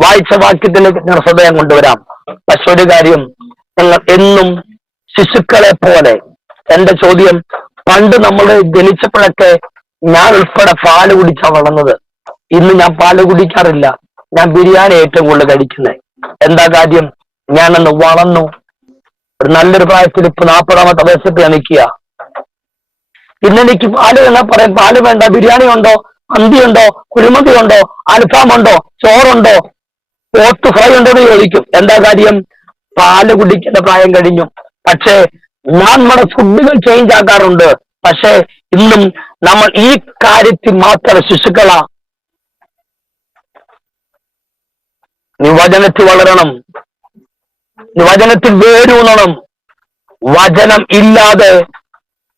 വായിച്ച വാക്യത്തിലേക്ക് ഞാൻ ഹൃദയം കൊണ്ടുവരാം. പക്ഷെ ഒരു കാര്യം, നിങ്ങൾ എന്നും ശിശുക്കളെ പോലെ, എന്റെ ചോദ്യം, പണ്ട് നമ്മൾ ജനിച്ചപ്പോഴൊക്കെ ഞാൻ ഉൾപ്പെടെ പാല് കുടിച്ചാ വളർന്നത്. ഇന്ന് ഞാൻ പാല് കുടിക്കാറില്ല, ഞാൻ ബിരിയാണി ഏറ്റവും കൂടുതൽ കഴിക്കുന്നത്. എന്താ കാര്യം? ഞാനന്ന് വളർന്നു. ഒരു നല്ലൊരു പ്രായത്തിൽ ഇപ്പൊ 40-ാമത്തെ വയസ്സിൽ ഞാൻ നിൽക്കുക. ഇന്നെനിക്ക് പാല് എന്നാ പറയാം, പാല് വേണ്ട, ബിരിയാണി ഉണ്ടോ, മന്തിയുണ്ടോ, കുഴിമന്തി ഉണ്ടോ, അൽഫാമുണ്ടോ, ചോറുണ്ടോ, പോത്ത് ഫ്രൈ ഉണ്ടോ എന്ന് ചോദിക്കും. എന്താ കാര്യം? പാല് കുടിക്കേണ്ട പ്രായം കഴിഞ്ഞു. പക്ഷേ നമ്മുടെ ഫുഡുകൾ ചേഞ്ച് ആക്കാറുണ്ട്. പക്ഷേ ഇന്നും നമ്മൾ ഈ കാര്യത്തിൽ മാത്രം ശിശുക്കളാ. നീ വചനത്തിൽ വളരണം, വചനത്തിൽ വേരൂന്നണം. വചനം ഇല്ലാതെ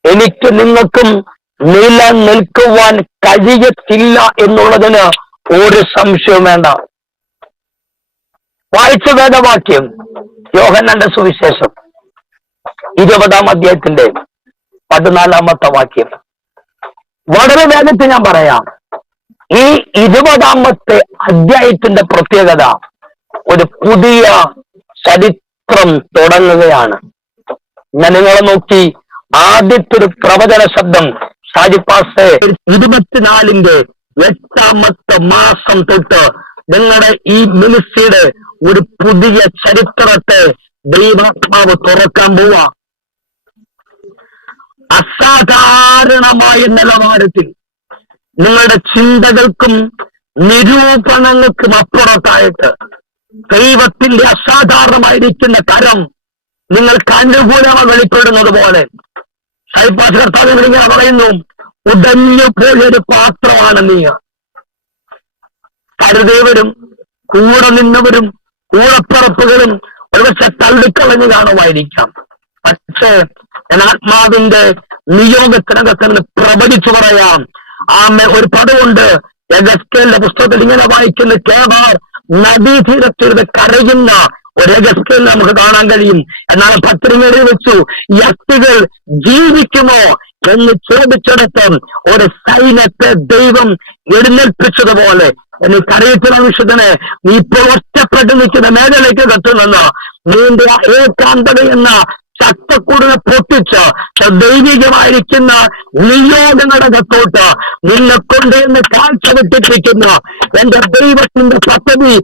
എനിക്ക് നിങ്ങൾക്കും നിലനിൽക്കുവാൻ കഴിയത്തില്ല എന്നുള്ളതിന് ഒരു സംശയവും വേണ്ട. വായിച്ച വേദവാക്യം യോഹന്നാന്റെ സുവിശേഷം 20-ാം അധ്യായത്തിന്റെ 14-ാമത്തെ വാക്യം. വളരെ വേഗത്തിൽ ഞാൻ പറയാം. ഈ 20-ാമത്തെ അധ്യായത്തിന്റെ പ്രത്യേകത ഒരു പുതിയ ചരിത്രം തുടങ്ങുകയാണ്. ഞാൻ നിങ്ങളെ നോക്കി ആദ്യത്തെ ഒരു പ്രവചന ശബ്ദം ഷാജിപ്പാസ് 24-ന്റെ 8-ാമത്തെ മാസം തൊട്ട് നിങ്ങളുടെ ഈ മിനിസ്ട്രിയുടെ ഒരു പുതിയ ചരിത്രത്തെ ദൈവാത്മാവ് തുറക്കാൻ പോവാ. അസാധാരണമായ നിലവാരത്തിൽ നിങ്ങളുടെ ചിന്തകൾക്കും നിരൂപണങ്ങൾക്കും അപ്പുറത്തായിട്ട് ദൈവത്തിന്റെ അസാധാരണമായിരിക്കുന്ന കരം നിങ്ങൾക്ക് അനുകൂലമായി വെളിപ്പെടുന്നത് പോലെ ഷൈപ്പാസ് കർത്താവ് ഇങ്ങനെ പറയുന്നു, ഉടഞ്ഞു പോയൊരു പാത്രമാണ് നീ. കരുതേവരും കൂടെ നിന്നവരും കൂടപ്പിറപ്പുകളും ഒരുപക്ഷെ തള്ളിക്കളഞ്ഞു കാണുമായിരിക്കാം. പക്ഷേ ഞാൻ ആത്മാവിന്റെ നിയോഗത്തിനകത്ത് പ്രവചിച്ചു പറയാം. ഒരു പദമുണ്ട് യെഹെസ്കേലിന്റെ പുസ്തകത്തിൽ ഇങ്ങനെ വായിക്കുന്ന, കേബാർ നദീതീരത്തിരുന്ന് കരയുന്ന ഒരു യെഹെസ്കേൽ നമുക്ക് കാണാൻ കഴിയും. എന്നാൽ പത്രികയിൽ വെച്ചു ഈ അസ്ഥികൾ ജീവിക്കുമോ എന്ന് ചോദിച്ചെടുത്ത് ഒരു സൈന്യത്തെ ദൈവം എഴുന്നേൽപ്പിച്ചതുപോലെ എനിക്കറിയത്തില്ല വിശുദ്ധനെ, നീ ഇപ്പോൾ ഒറ്റപ്പെട്ട് നിൽക്കുന്ന മേഖലയ്ക്ക് കത്തുനിന്ന് നീന്റെ ഏകാന്തത എന്ന ചട്ടക്കൂടിനെ പൊട്ടിച്ച് ദൈവികമായിരിക്കുന്ന നിയോഗങ്ങളുടെ കത്തോട്ട് നിന്നെ കൊണ്ടുവന്ന് കാഴ്ചവെട്ടിപ്പിക്കുന്ന എന്റെ ദൈവത്തിന്റെ പദ്ധതി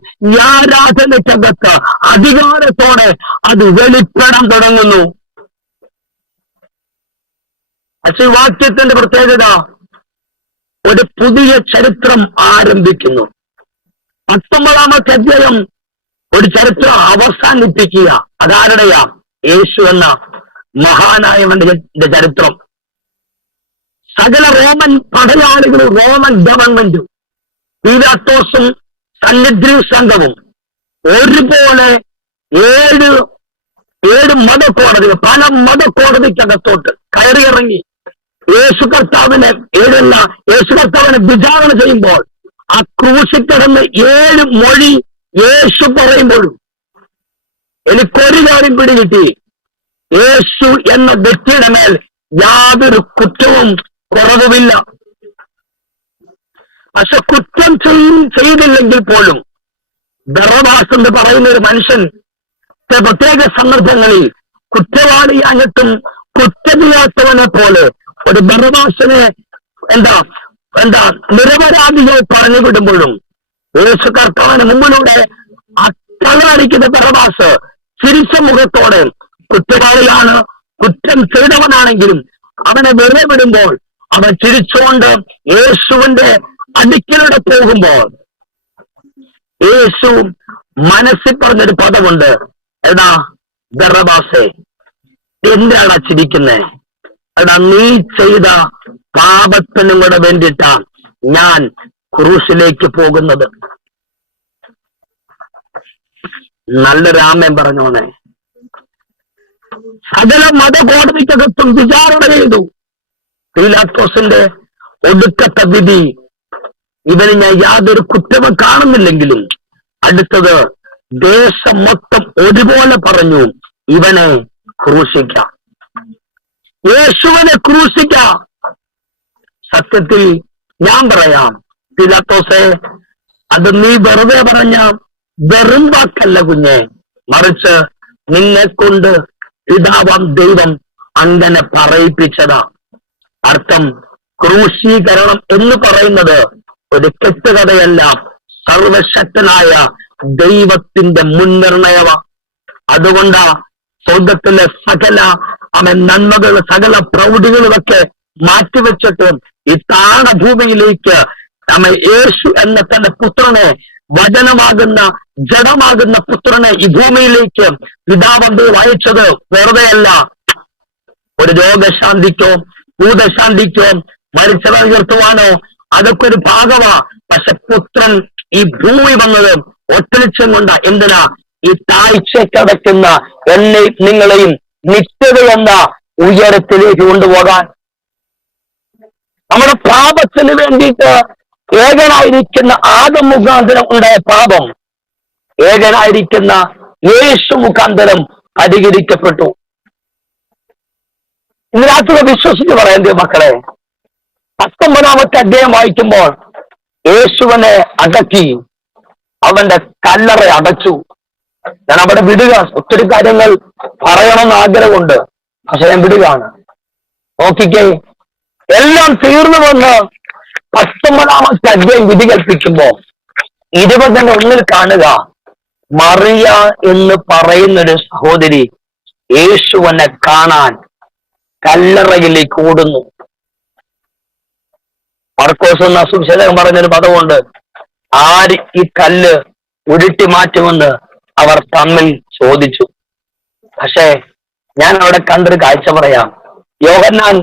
ആരാധനയ്ക്കകത്ത് അധികാരത്തോടെ അത് വെളിപ്പെടാൻ തുടങ്ങുന്നു. പക്ഷെ വാക്യത്തിന്റെ പ്രത്യേകത ഒരു പുതിയ ചരിത്രം ആരംഭിക്കുന്നു. 19-ാമത്തെ അധ്യായം ഒരു ചരിത്രം അവസാനിപ്പിക്കുക. അതാരുടെയാ? യേശു എന്ന മഹാനായവന്റെ ചരിത്രം. സകല റോമൻ പടയാളികളും റോമൻ ഗവൺമെന്റും പീലാത്തോസും സന്നിധി സംഘവും ഒരുപോലെ ഏഴ് മതക്കോടതികൾ, പല മതക്കോടതിക്കകത്തോട്ട് കയറിയിറങ്ങി യേശു കർത്താവിനെ വിചാരണ ചെയ്യുമ്പോൾ ആ ക്രൂശിൽ കിടന്ന് 7 മൊഴി യേശു പറയുമ്പോഴും എനിക്കൊരു കാര്യം പിടികിട്ടി, യേശു എന്ന വ്യക്തിയുടെ മേൽ യാതൊരു കുറ്റവും കുറവുമില്ല. പക്ഷെ കുറ്റം ചെയ്തില്ലെങ്കിൽ പോലും ബറബാസ് എന്ന് പറയുന്ന ഒരു മനുഷ്യൻ പ്രത്യേക സന്ദർഭങ്ങളിൽ കുറ്റവാളിയായിട്ടും കുറ്റമില്ലാത്തവനെ പോലെ ഒരു ബറബാസിനെ നിരപരാധികൾ പറഞ്ഞു വിടുമ്പോഴും യേശു കർത്താവിന് മുമ്പിലൂടെ അട്ടളടിക്കുന്ന ബറബാസ് ചിരിച്ച മുഖത്തോടെ കുറ്റവാളിയാണ്, കുറ്റം ചെയ്തവനാണെങ്കിലും അവനെ വെറുതെ വിടുമ്പോൾ അവൻ ചിരിച്ചുകൊണ്ട് യേശുവിന്റെ അടുക്കലൂടെ പോകുമ്പോൾ യേശു മനസ്സിൽ പറഞ്ഞൊരു പദമുണ്ട്, എടാ ബറബാസേ, എന്താണ് ചിരിക്കുന്നേ? എടാ, നീ ചെയ്ത പാപത്തിനും കൂടെ വേണ്ടിയിട്ടാ ഞാൻ ക്രൂശിലേക്ക് പോകുന്നത്. നല്ലൊരു ആമേൻ പറഞ്ഞോണേ. സകല മതകോടതിക്കകത്തും വിചാരണ ചെയ്തു. പീലാത്തോസിന്റെ ഒടുക്കത്തെ വിധി, ഇവന് ഞാൻ യാതൊരു കുറ്റവും കാണുന്നില്ലെങ്കിലും അടുത്തത് ദേശം മൊത്തം ഒരുപോലെ പറഞ്ഞു, ഇവനെ ക്രൂശിക്കാം, യേശുവിനെ ക്രൂശിക്കാം. സത്യത്തിൽ ഞാൻ പറയാം പീലാത്തോസേ, അത് നീ വെറുതെ പറഞ്ഞ വെറും വാക്കല്ല കുഞ്ഞെ, മറിച്ച് നിന്നെ കൊണ്ട് പിതാവാം ദൈവം അങ്ങനെ പറയിപ്പിച്ചതാ. അർത്ഥം, ക്രൂശീകരണം എന്ന് പറയുന്നത് ഒരു കെട്ടുകഥയല്ല, സർവശക്തനായ ദൈവത്തിന്റെ മുൻനിർണയവ. അതുകൊണ്ടാ സ്വർഗത്തിലെ സകല നന്മകൾ, സകല പ്രൗഢികളുമൊക്കെ മാറ്റിവെച്ചിട്ട് ഈ താണഭൂമിയിലേക്ക് യേശു എന്ന തന്റെ പുത്രനെ, വചനമാകുന്ന ജഡമാകുന്ന പുത്രനെ ഈ ഭൂമിയിലേക്ക് പിതാവന്ത് അയച്ചത് വെറുതെയല്ല. ഒരു രോഗശാന്തിക്കോ ഭൂതശാന്തിക്കോ മരിച്ചവൻ ഉയർത്തുവാനോ അതൊക്കെ ഒരു ഭാഗമാ. പക്ഷെ പുത്രൻ ഈ ഭൂമി വന്നത് ഒറ്റ ലക്ഷ്യം കൊണ്ടാ. എന്തിനാ? ഈ താഴ്ചക്കടക്കുന്ന എന്നെയും നിങ്ങളെയും നിത്യത എന്ന ഉയരത്തിലേക്ക് കൊണ്ടുപോകാൻ. നമ്മുടെ പാപത്തിന് വേണ്ടിയിട്ട് ഏകനായിരിക്കുന്ന ആദം മുഖാന്തരം ഉണ്ടായ പാപം ഏകനായിരിക്കുന്ന യേശു മുഖാന്തരം പരിഹരിക്കപ്പെട്ടു. ഇന്ന് രാത്രി വിശ്വസിച്ച് പറയേണ്ടത് മക്കളെ, 19-ാമത്തെ അധ്യായം വായിക്കുമ്പോൾ യേശുവിനെ അടക്കി, അവന്റെ കല്ലറ അടച്ചു. ഞാൻ അവിടെ വിടുക, ഒത്തിരി കാര്യങ്ങൾ പറയണമെന്ന് ആഗ്രഹമുണ്ട്, പക്ഷെ ഞാൻ വിടുകയാണ്. നോക്കിക്കേ, എല്ലാം തീർന്നു വന്ന് 19-ാമത്തെ അധ്യായം വിധി കൽപ്പിക്കുമ്പോ 21 കാണുക, മറിയ എന്ന് പറയുന്നൊരു സഹോദരി യേശുവിനെ കാണാൻ കല്ലറയിലേക്ക് ഓടുന്നു. മർക്കോസ് എന്ന സുവിശേഷകൻ പറഞ്ഞൊരു പദമുണ്ട്, ആര് ഈ കല്ല് ഉരുട്ടി മാറ്റുമെന്ന് അവർ തമ്മിൽ ചോദിച്ചു. പക്ഷേ ഞാൻ അവിടെ കണ്ടൊരു കാഴ്ച പറയാം. യോഹന്നാൻ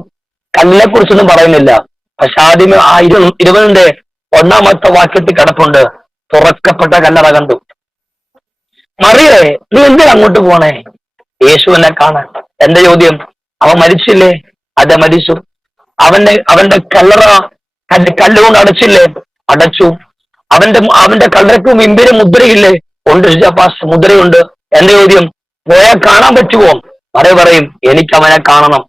കല്ലിനെ കുറിച്ചൊന്നും പറയുന്നില്ല, പക്ഷെ ആദ്യമേ ആ 21-ാമത്തെ വാക്യത്തിൽ കിടപ്പുണ്ട്, തുറക്കപ്പെട്ട കല്ലറ കണ്ടു. മറിയേ, നീ എന്തിനാ അങ്ങോട്ട് പോണേ? യേശുവിനെ കാണാൻ. എന്റെ ചോദ്യം, അവൻ മരിച്ചില്ലേ? അതെ, മരിച്ചു. അവന്റെ കല്ലറ കല്ലുകൊണ്ട് അടച്ചില്ലേ? അടച്ചു. അവന്റെ കല്ലറയ്ക്ക് മുമ്പിന് മുദ്രയില്ലേ? ഉണ്ട് പാസ്, മുദ്രയുണ്ട്. എന്റെ ചോദ്യം, പോയാൽ കാണാൻ പറ്റുമോ? പറയും, എനിക്ക് അവനെ കാണണം.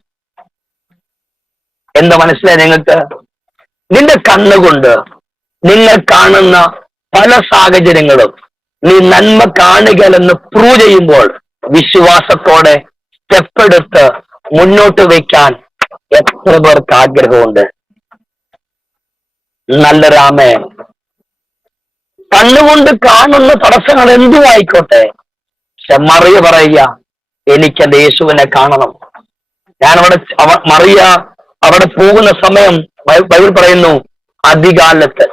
എന്താ മനസ്സിലായി നിങ്ങൾക്ക്? നിന്റെ കണ്ണുകൊണ്ട് നിങ്ങൾ കാണുന്ന പല സാഹചര്യങ്ങളും നീ നന്മ കാണുകയെന്ന് പ്രൂവ് ചെയ്യുമ്പോൾ വിശ്വാസത്തോടെ സ്റ്റെപ്പ് എടുത്ത് മുന്നോട്ട് വയ്ക്കാൻ എത്ര പേർക്ക് ആഗ്രഹമുണ്ട്? നല്ലൊരാമേ. കണ്ണുകൊണ്ട് കാണുന്ന തടസ്സങ്ങൾ എന്തുമായിക്കോട്ടെ, പക്ഷെ മറിയ പറയുക, എനിക്കെന്റെ യേശുവിനെ കാണണം. മറിയ അവിടെ പോകുന്ന സമയം ബൈബിൾ പറയുന്നു, അധികാലത്ത്,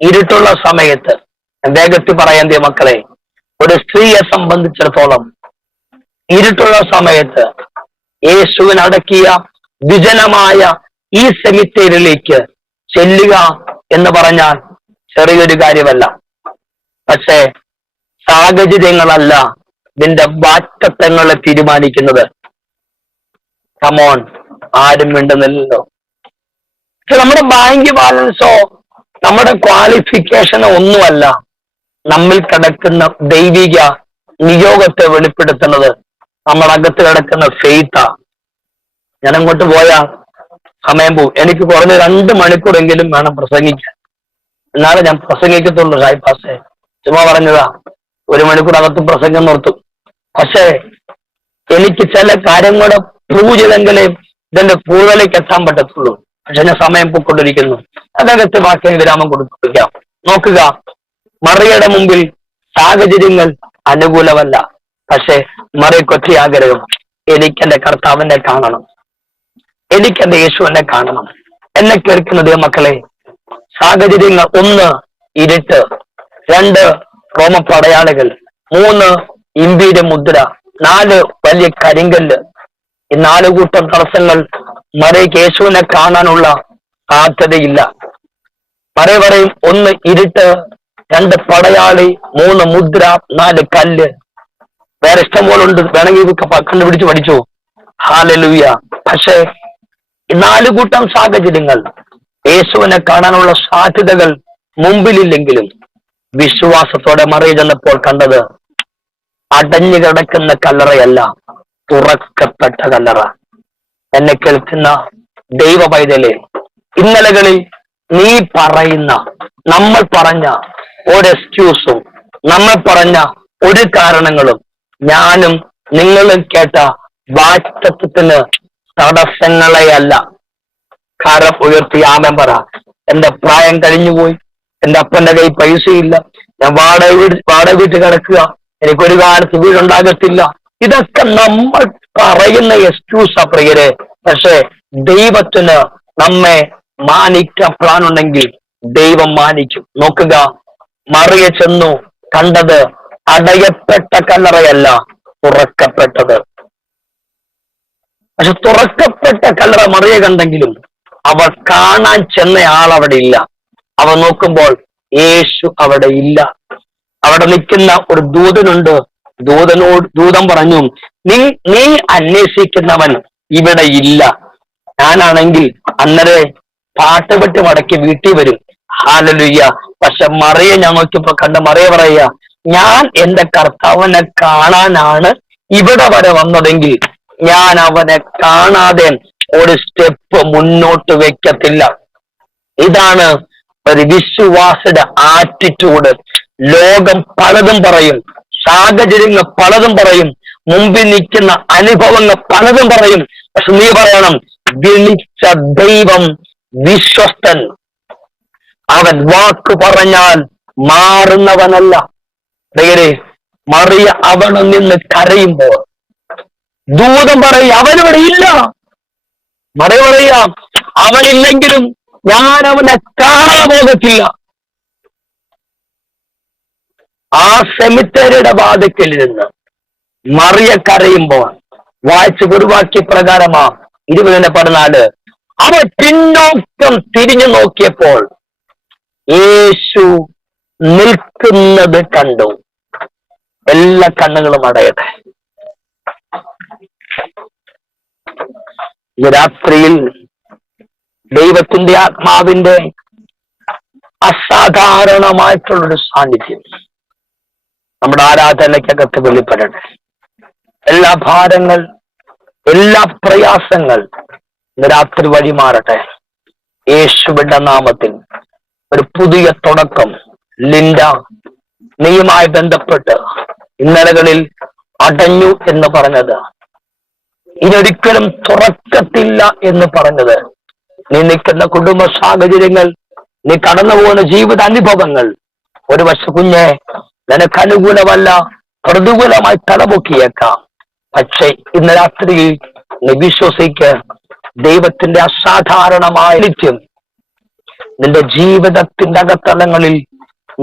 ഇരുട്ടുള്ള സമയത്ത്. വേഗത്തിൽ പറയാൻ മക്കളെ, ഒരു സ്ത്രീയെ സംബന്ധിച്ചിടത്തോളം ഇരുട്ടുള്ള സമയത്ത് യേശുവിനടക്കിയ വിജനമായ ഈ സെമിത്തേരിയിലേക്ക് ചെല്ലുക എന്ന് പറഞ്ഞാൽ ചെറിയൊരു കാര്യമല്ല. പക്ഷേ സാഹചര്യങ്ങളല്ല നിന്റെ വാറ്റത്വങ്ങളെ തീരുമാനിക്കുന്നത്. കമോൺ, ആരും മിണ്ടുന്നില്ലല്ലോ. പക്ഷെ നമ്മുടെ ബാങ്ക് ബാലൻസോ നമ്മുടെ ക്വാളിഫിക്കേഷനോ ഒന്നുമല്ല നമ്മിൽ കിടക്കുന്ന ദൈവിക നിയോഗത്തെ വെളിപ്പെടുത്തുന്നത്. നമ്മുടെ അകത്ത് കിടക്കുന്ന ഫെയ്ത്താ. ഞാൻ അങ്ങോട്ട് പോയാൽ സമയം പോകും. എനിക്ക് കുറഞ്ഞ 2 മണിക്കൂറെങ്കിലും വേണം പ്രസംഗിക്കാൻ, എന്നാലും ഞാൻ പ്രസംഗിക്കത്തുള്ളൂ. ഷായിപ്പാസേ, ചുമ്മാ പറഞ്ഞതാ, 1 മണിക്കൂർ അകത്ത് പ്രസംഗം നിർത്തും. പക്ഷേ എനിക്ക് ചില കാര്യങ്ങളുടെ പ്രൂവ് ചെയ്തെങ്കിലേ ഇതിന്റെ പൂർവ്വലേക്ക് എത്താൻ പറ്റത്തുള്ളൂ. പക്ഷെ ഞാൻ സമയം പൊക്കൊണ്ടിരിക്കുന്നു. അതകത്ത് വാക്യം വിരാമം കൊടുക്കാം. നോക്കുക, മറിയയുടെ മുമ്പിൽ സാഹചര്യങ്ങൾ അനുകൂലമല്ല. പക്ഷെ മറിയക്കൊറ്റ ആഗ്രഹം, എനിക്കെന്റെ കർത്താവിനെ കാണണം, എനിക്കെന്റെ യേശുവിനെ കാണണം. എന്നെ കേൾക്കുന്നത് മക്കളെ, സാഹചര്യങ്ങൾ 1 ഇരുട്ട്, 2 റോമപ്പടയാളികൾ, 3 ഇമ്പീര മുദ്ര, 4 വലിയ കരിങ്കല്ല്. ഈ 4 കൂട്ടം തടസ്സങ്ങൾ മറിയയ്ക്ക് യേശുവിനെ കാണാനുള്ള സാധ്യതയില്ല. പറയും 1 ഇരുട്ട്, 2 പടയാളി, 3 മുദ്ര, 4 കല്ല്. വേറെ ഇഷ്ടം പോലെ ഉണ്ട്, വേണമെങ്കിൽ കണ്ടുപിടിച്ച് പഠിച്ചു. ഹല്ലേലൂയ. പക്ഷേ ഈ 4 കൂട്ടം സാഹചര്യങ്ങൾ യേശുവിനെ കാണാനുള്ള സാധ്യതകൾ മുമ്പിലില്ലെങ്കിലും വിശ്വാസത്തോടെ മറിയ ചെന്നപ്പോൾ കണ്ടത് അടഞ്ഞു കിടക്കുന്ന കല്ലറയല്ല, തുറക്കപ്പെട്ട കല്ലറ. എന്നെ കേൾക്കുന്ന ദൈവ പൈതലേ, ഇന്നലകളിൽ നീ പറയുന്ന, നമ്മൾ പറഞ്ഞ ഒരു എക്സ്ക്യൂസും, നമ്മൾ പറഞ്ഞ ഒരു കാരണങ്ങളും ഞാനും നിങ്ങളും കേട്ട വാക്തത്വത്തിന് തടസ്സങ്ങളെയല്ല. കാരം ഉയർത്തി ആമേൻ പറ. എന്റെ പ്രായം കഴിഞ്ഞുപോയി, എന്റെ അപ്പന്റെ കൈ പൈസയില്ല, ഞാൻ വാടക വീട്ടിൽ കിടക്കുക, എനിക്കൊരു കാലത്ത് വീടുണ്ടാകത്തില്ല. ഇതൊക്കെ നമ്മൾ പറയുന്ന എക്സ്ക്യൂസാ പ്രിയരെ. പക്ഷെ ദൈവത്തിന് നമ്മെ മാനിക്കാൻ പ്ലാൻ ഉണ്ടെങ്കിൽ ദൈവം മാനിക്കും. നോക്കുക, മറിയ ചെന്നു കണ്ടത് അടയപ്പെട്ട കല്ലറയല്ല, തുറക്കപ്പെട്ടത്. പക്ഷെ തുറക്കപ്പെട്ട കല്ലറ മറിയ കണ്ടെങ്കിലും അവൾ കാണാൻ ചെന്ന ആൾ അവിടെ ഇല്ല. അവ നോക്കുമ്പോൾ യേശു അവിടെ ഇല്ല. അവിടെ നിൽക്കുന്ന ഒരു ദൂതനുണ്ട്. ദൂതൻ പറഞ്ഞു, നീ അന്വേഷിക്കുന്നവൻ ഇവിടെ ഇല്ല. ഞാനാണെങ്കിൽ അന്നേരെ പാട്ട് പെട്ട് മടക്കി വീട്ടിൽ വരും. ഹല്ലേലൂയ. പക്ഷെ മറിയ ഞാൻ നോക്കിയപ്പോ കണ്ട മറിയ പറയുക, ഞാൻ എന്റെ കർത്താവിനെ കാണാനാണ് ഇവിടെ വരെ വന്നതെങ്കിൽ ഞാൻ അവനെ കാണാതെ ഒരു സ്റ്റെപ്പ് മുന്നോട്ട് വെക്കത്തില്ല. ഇതാണ് ഒരു വിശ്വാസിയുടെ ആറ്റിറ്റ്യൂഡ്. ലോകം പലതും പറയും, സാഹചര്യങ്ങൾ പലതും പറയും, മുമ്പിൽ നിൽക്കുന്ന അനുഭവങ്ങൾ പലതും പറയും. പക്ഷെ നീ പറയണം, വിളിച്ച ദൈവം വിശ്വസ്തൻ. അവൻ വാക്ക് പറഞ്ഞാൽ മാറുന്നവനല്ല. നേരെ മറിയ അവനിൽ നിന്ന് കരയുമ്പോൾ ദൂതൻ പറയും, അവനിവിടെ ഇല്ല. മറിയ പറയാ, അവനില്ലെങ്കിലും ഞാൻ അവനെ കാണാൻ പോകത്തില്ല. ആ സെമിത്തേരിയുടെ വാതിക്കൽ നിന്ന് മറിയ കരയുമ്പോൾ വായിച്ച കുറുവാക്യ പ്രകാരമാ 20:14, അവൻ പിന്നോക്കം തിരിഞ്ഞു നോക്കിയപ്പോൾ യേശു നിൽക്കുന്നത് കണ്ടു. എല്ലാ കണ്ണുകളും അടയട്ടെ. ഈ രാത്രിയിൽ ദൈവത്തിന്റെ ആത്മാവിന്റെ അസാധാരണമായിട്ടുള്ളൊരു സാന്നിധ്യം നമ്മുടെ ആരാധനയ്ക്കകത്ത് വെളിപ്പെടട്ടെ. എല്ലാ ഭാരങ്ങൾ, എല്ലാ പ്രയാസങ്ങൾ ഇന്ന് രാത്രി വഴിമാറട്ടെ. യേശുവിന്റെ നാമത്തിൽ ഒരു പുതിയ തുടക്കം. ലിൻഡ, നീയുമായി ബന്ധപ്പെട്ട് ഇന്നലകളിൽ അടഞ്ഞു എന്ന് പറഞ്ഞത്, ഇനൊരിക്കലും തുറക്കത്തില്ല എന്ന് പറഞ്ഞത്, നീ നിൽക്കുന്ന കുടുംബ സാഹചര്യങ്ങൾ, നീ കടന്നു പോകുന്ന ജീവിത അനുഭവങ്ങൾ, ഒരു വശം കുഞ്ഞെ നിനക്ക് അനുകൂലമല്ല, പ്രതികൂലമായി തലപൊക്കിയേക്കാം. പക്ഷേ ഇന്ന് രാത്രിയിൽ നീ വിശ്വസിക്ക്, ദൈവത്തിന്റെ അസാധാരണമായ നിത്യം നിന്റെ ജീവിതത്തിന്റെ അകത്തളങ്ങളിൽ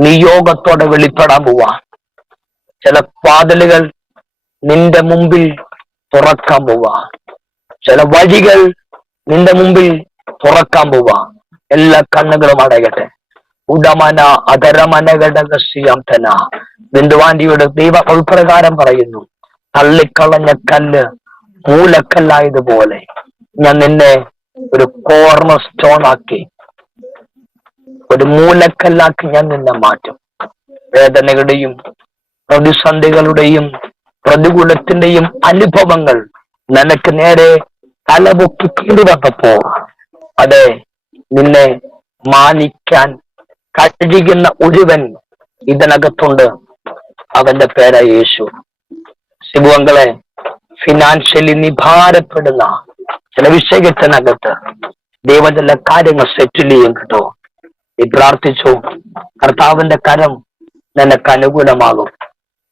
നിയോഗത്തോടെ വെളിപ്പെടാൻ പോവാ. ചില വാതിലുകൾ നിന്റെ മുമ്പിൽ തുറക്കാൻ പോവാ. ചില വഴികൾ നിന്റെ മുമ്പിൽ തുറക്കാൻ പോവാ. എല്ലാ കണ്ണുകളും അടയട്ടെ. ഉടമന അതരമന ഘടകസ്യം തന ബിന്ദുവാന്റിയുടെ ദൈവ അഭിപ്രകാരം പറയുന്നു, തള്ളിക്കളഞ്ഞ കല്ല് മൂലക്കല്ലായതുപോലെ ഞാൻ നിന്നെ ഒരു കോർണർ സ്റ്റോൺ ആക്കി, ഒരു മൂലക്കല്ലാക്കി ഞാൻ നിന്നെ മാറ്റും. വേദനകളുടെയും പ്രതിസന്ധികളുടെയും പ്രതികൂലത്തിന്റെയും അനുഭവങ്ങൾ നിനക്ക് നേരെ തലപൊക്കി കീറി വന്നപ്പോ, അതെ, നിന്നെ മാനിക്കാൻ കഴിയുന്ന ഒരുവൻ ഇതിനകത്തുണ്ട്. അവന്റെ പേരാ യേശു. ശിബുവങ്ങളെ, ഫിനാൻഷ്യലി നീ ഭാരപ്പെടുന്ന ചില വിഷയത്തിനകത്ത് ദൈവം ചില കാര്യങ്ങൾ സെറ്റിൽ ചെയ്യും കേട്ടോ. നീ പ്രാർത്ഥിച്ചു, കർത്താവിന്റെ കരം നിനക്ക് അനുകൂലമാകും.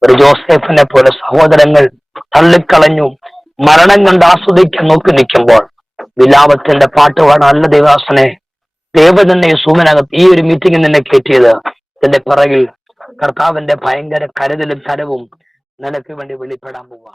ഒരു ജോസഫിനെ പോലെ സഹോദരങ്ങൾ തള്ളിക്കളഞ്ഞു മരണം കണ്ട് ആസ്വദിക്കാൻ നോക്കി നിൽക്കുമ്പോൾ വിലാപത്തിന്റെ പാട്ട് പാടാൻ അല്ല ദേവാസനെ, ദൈവം തന്നെ സൂമനകത്ത് ഈ ഒരു മീറ്റിംഗിൽ നിന്നെ കയറ്റിയത്. ഇതിന്റെ പിറകിൽ കർത്താവിന്റെ ഭയങ്കര കരുതലും കരവും നിനക്ക് വേണ്ടി വെളിപ്പെടാൻ പോവാ.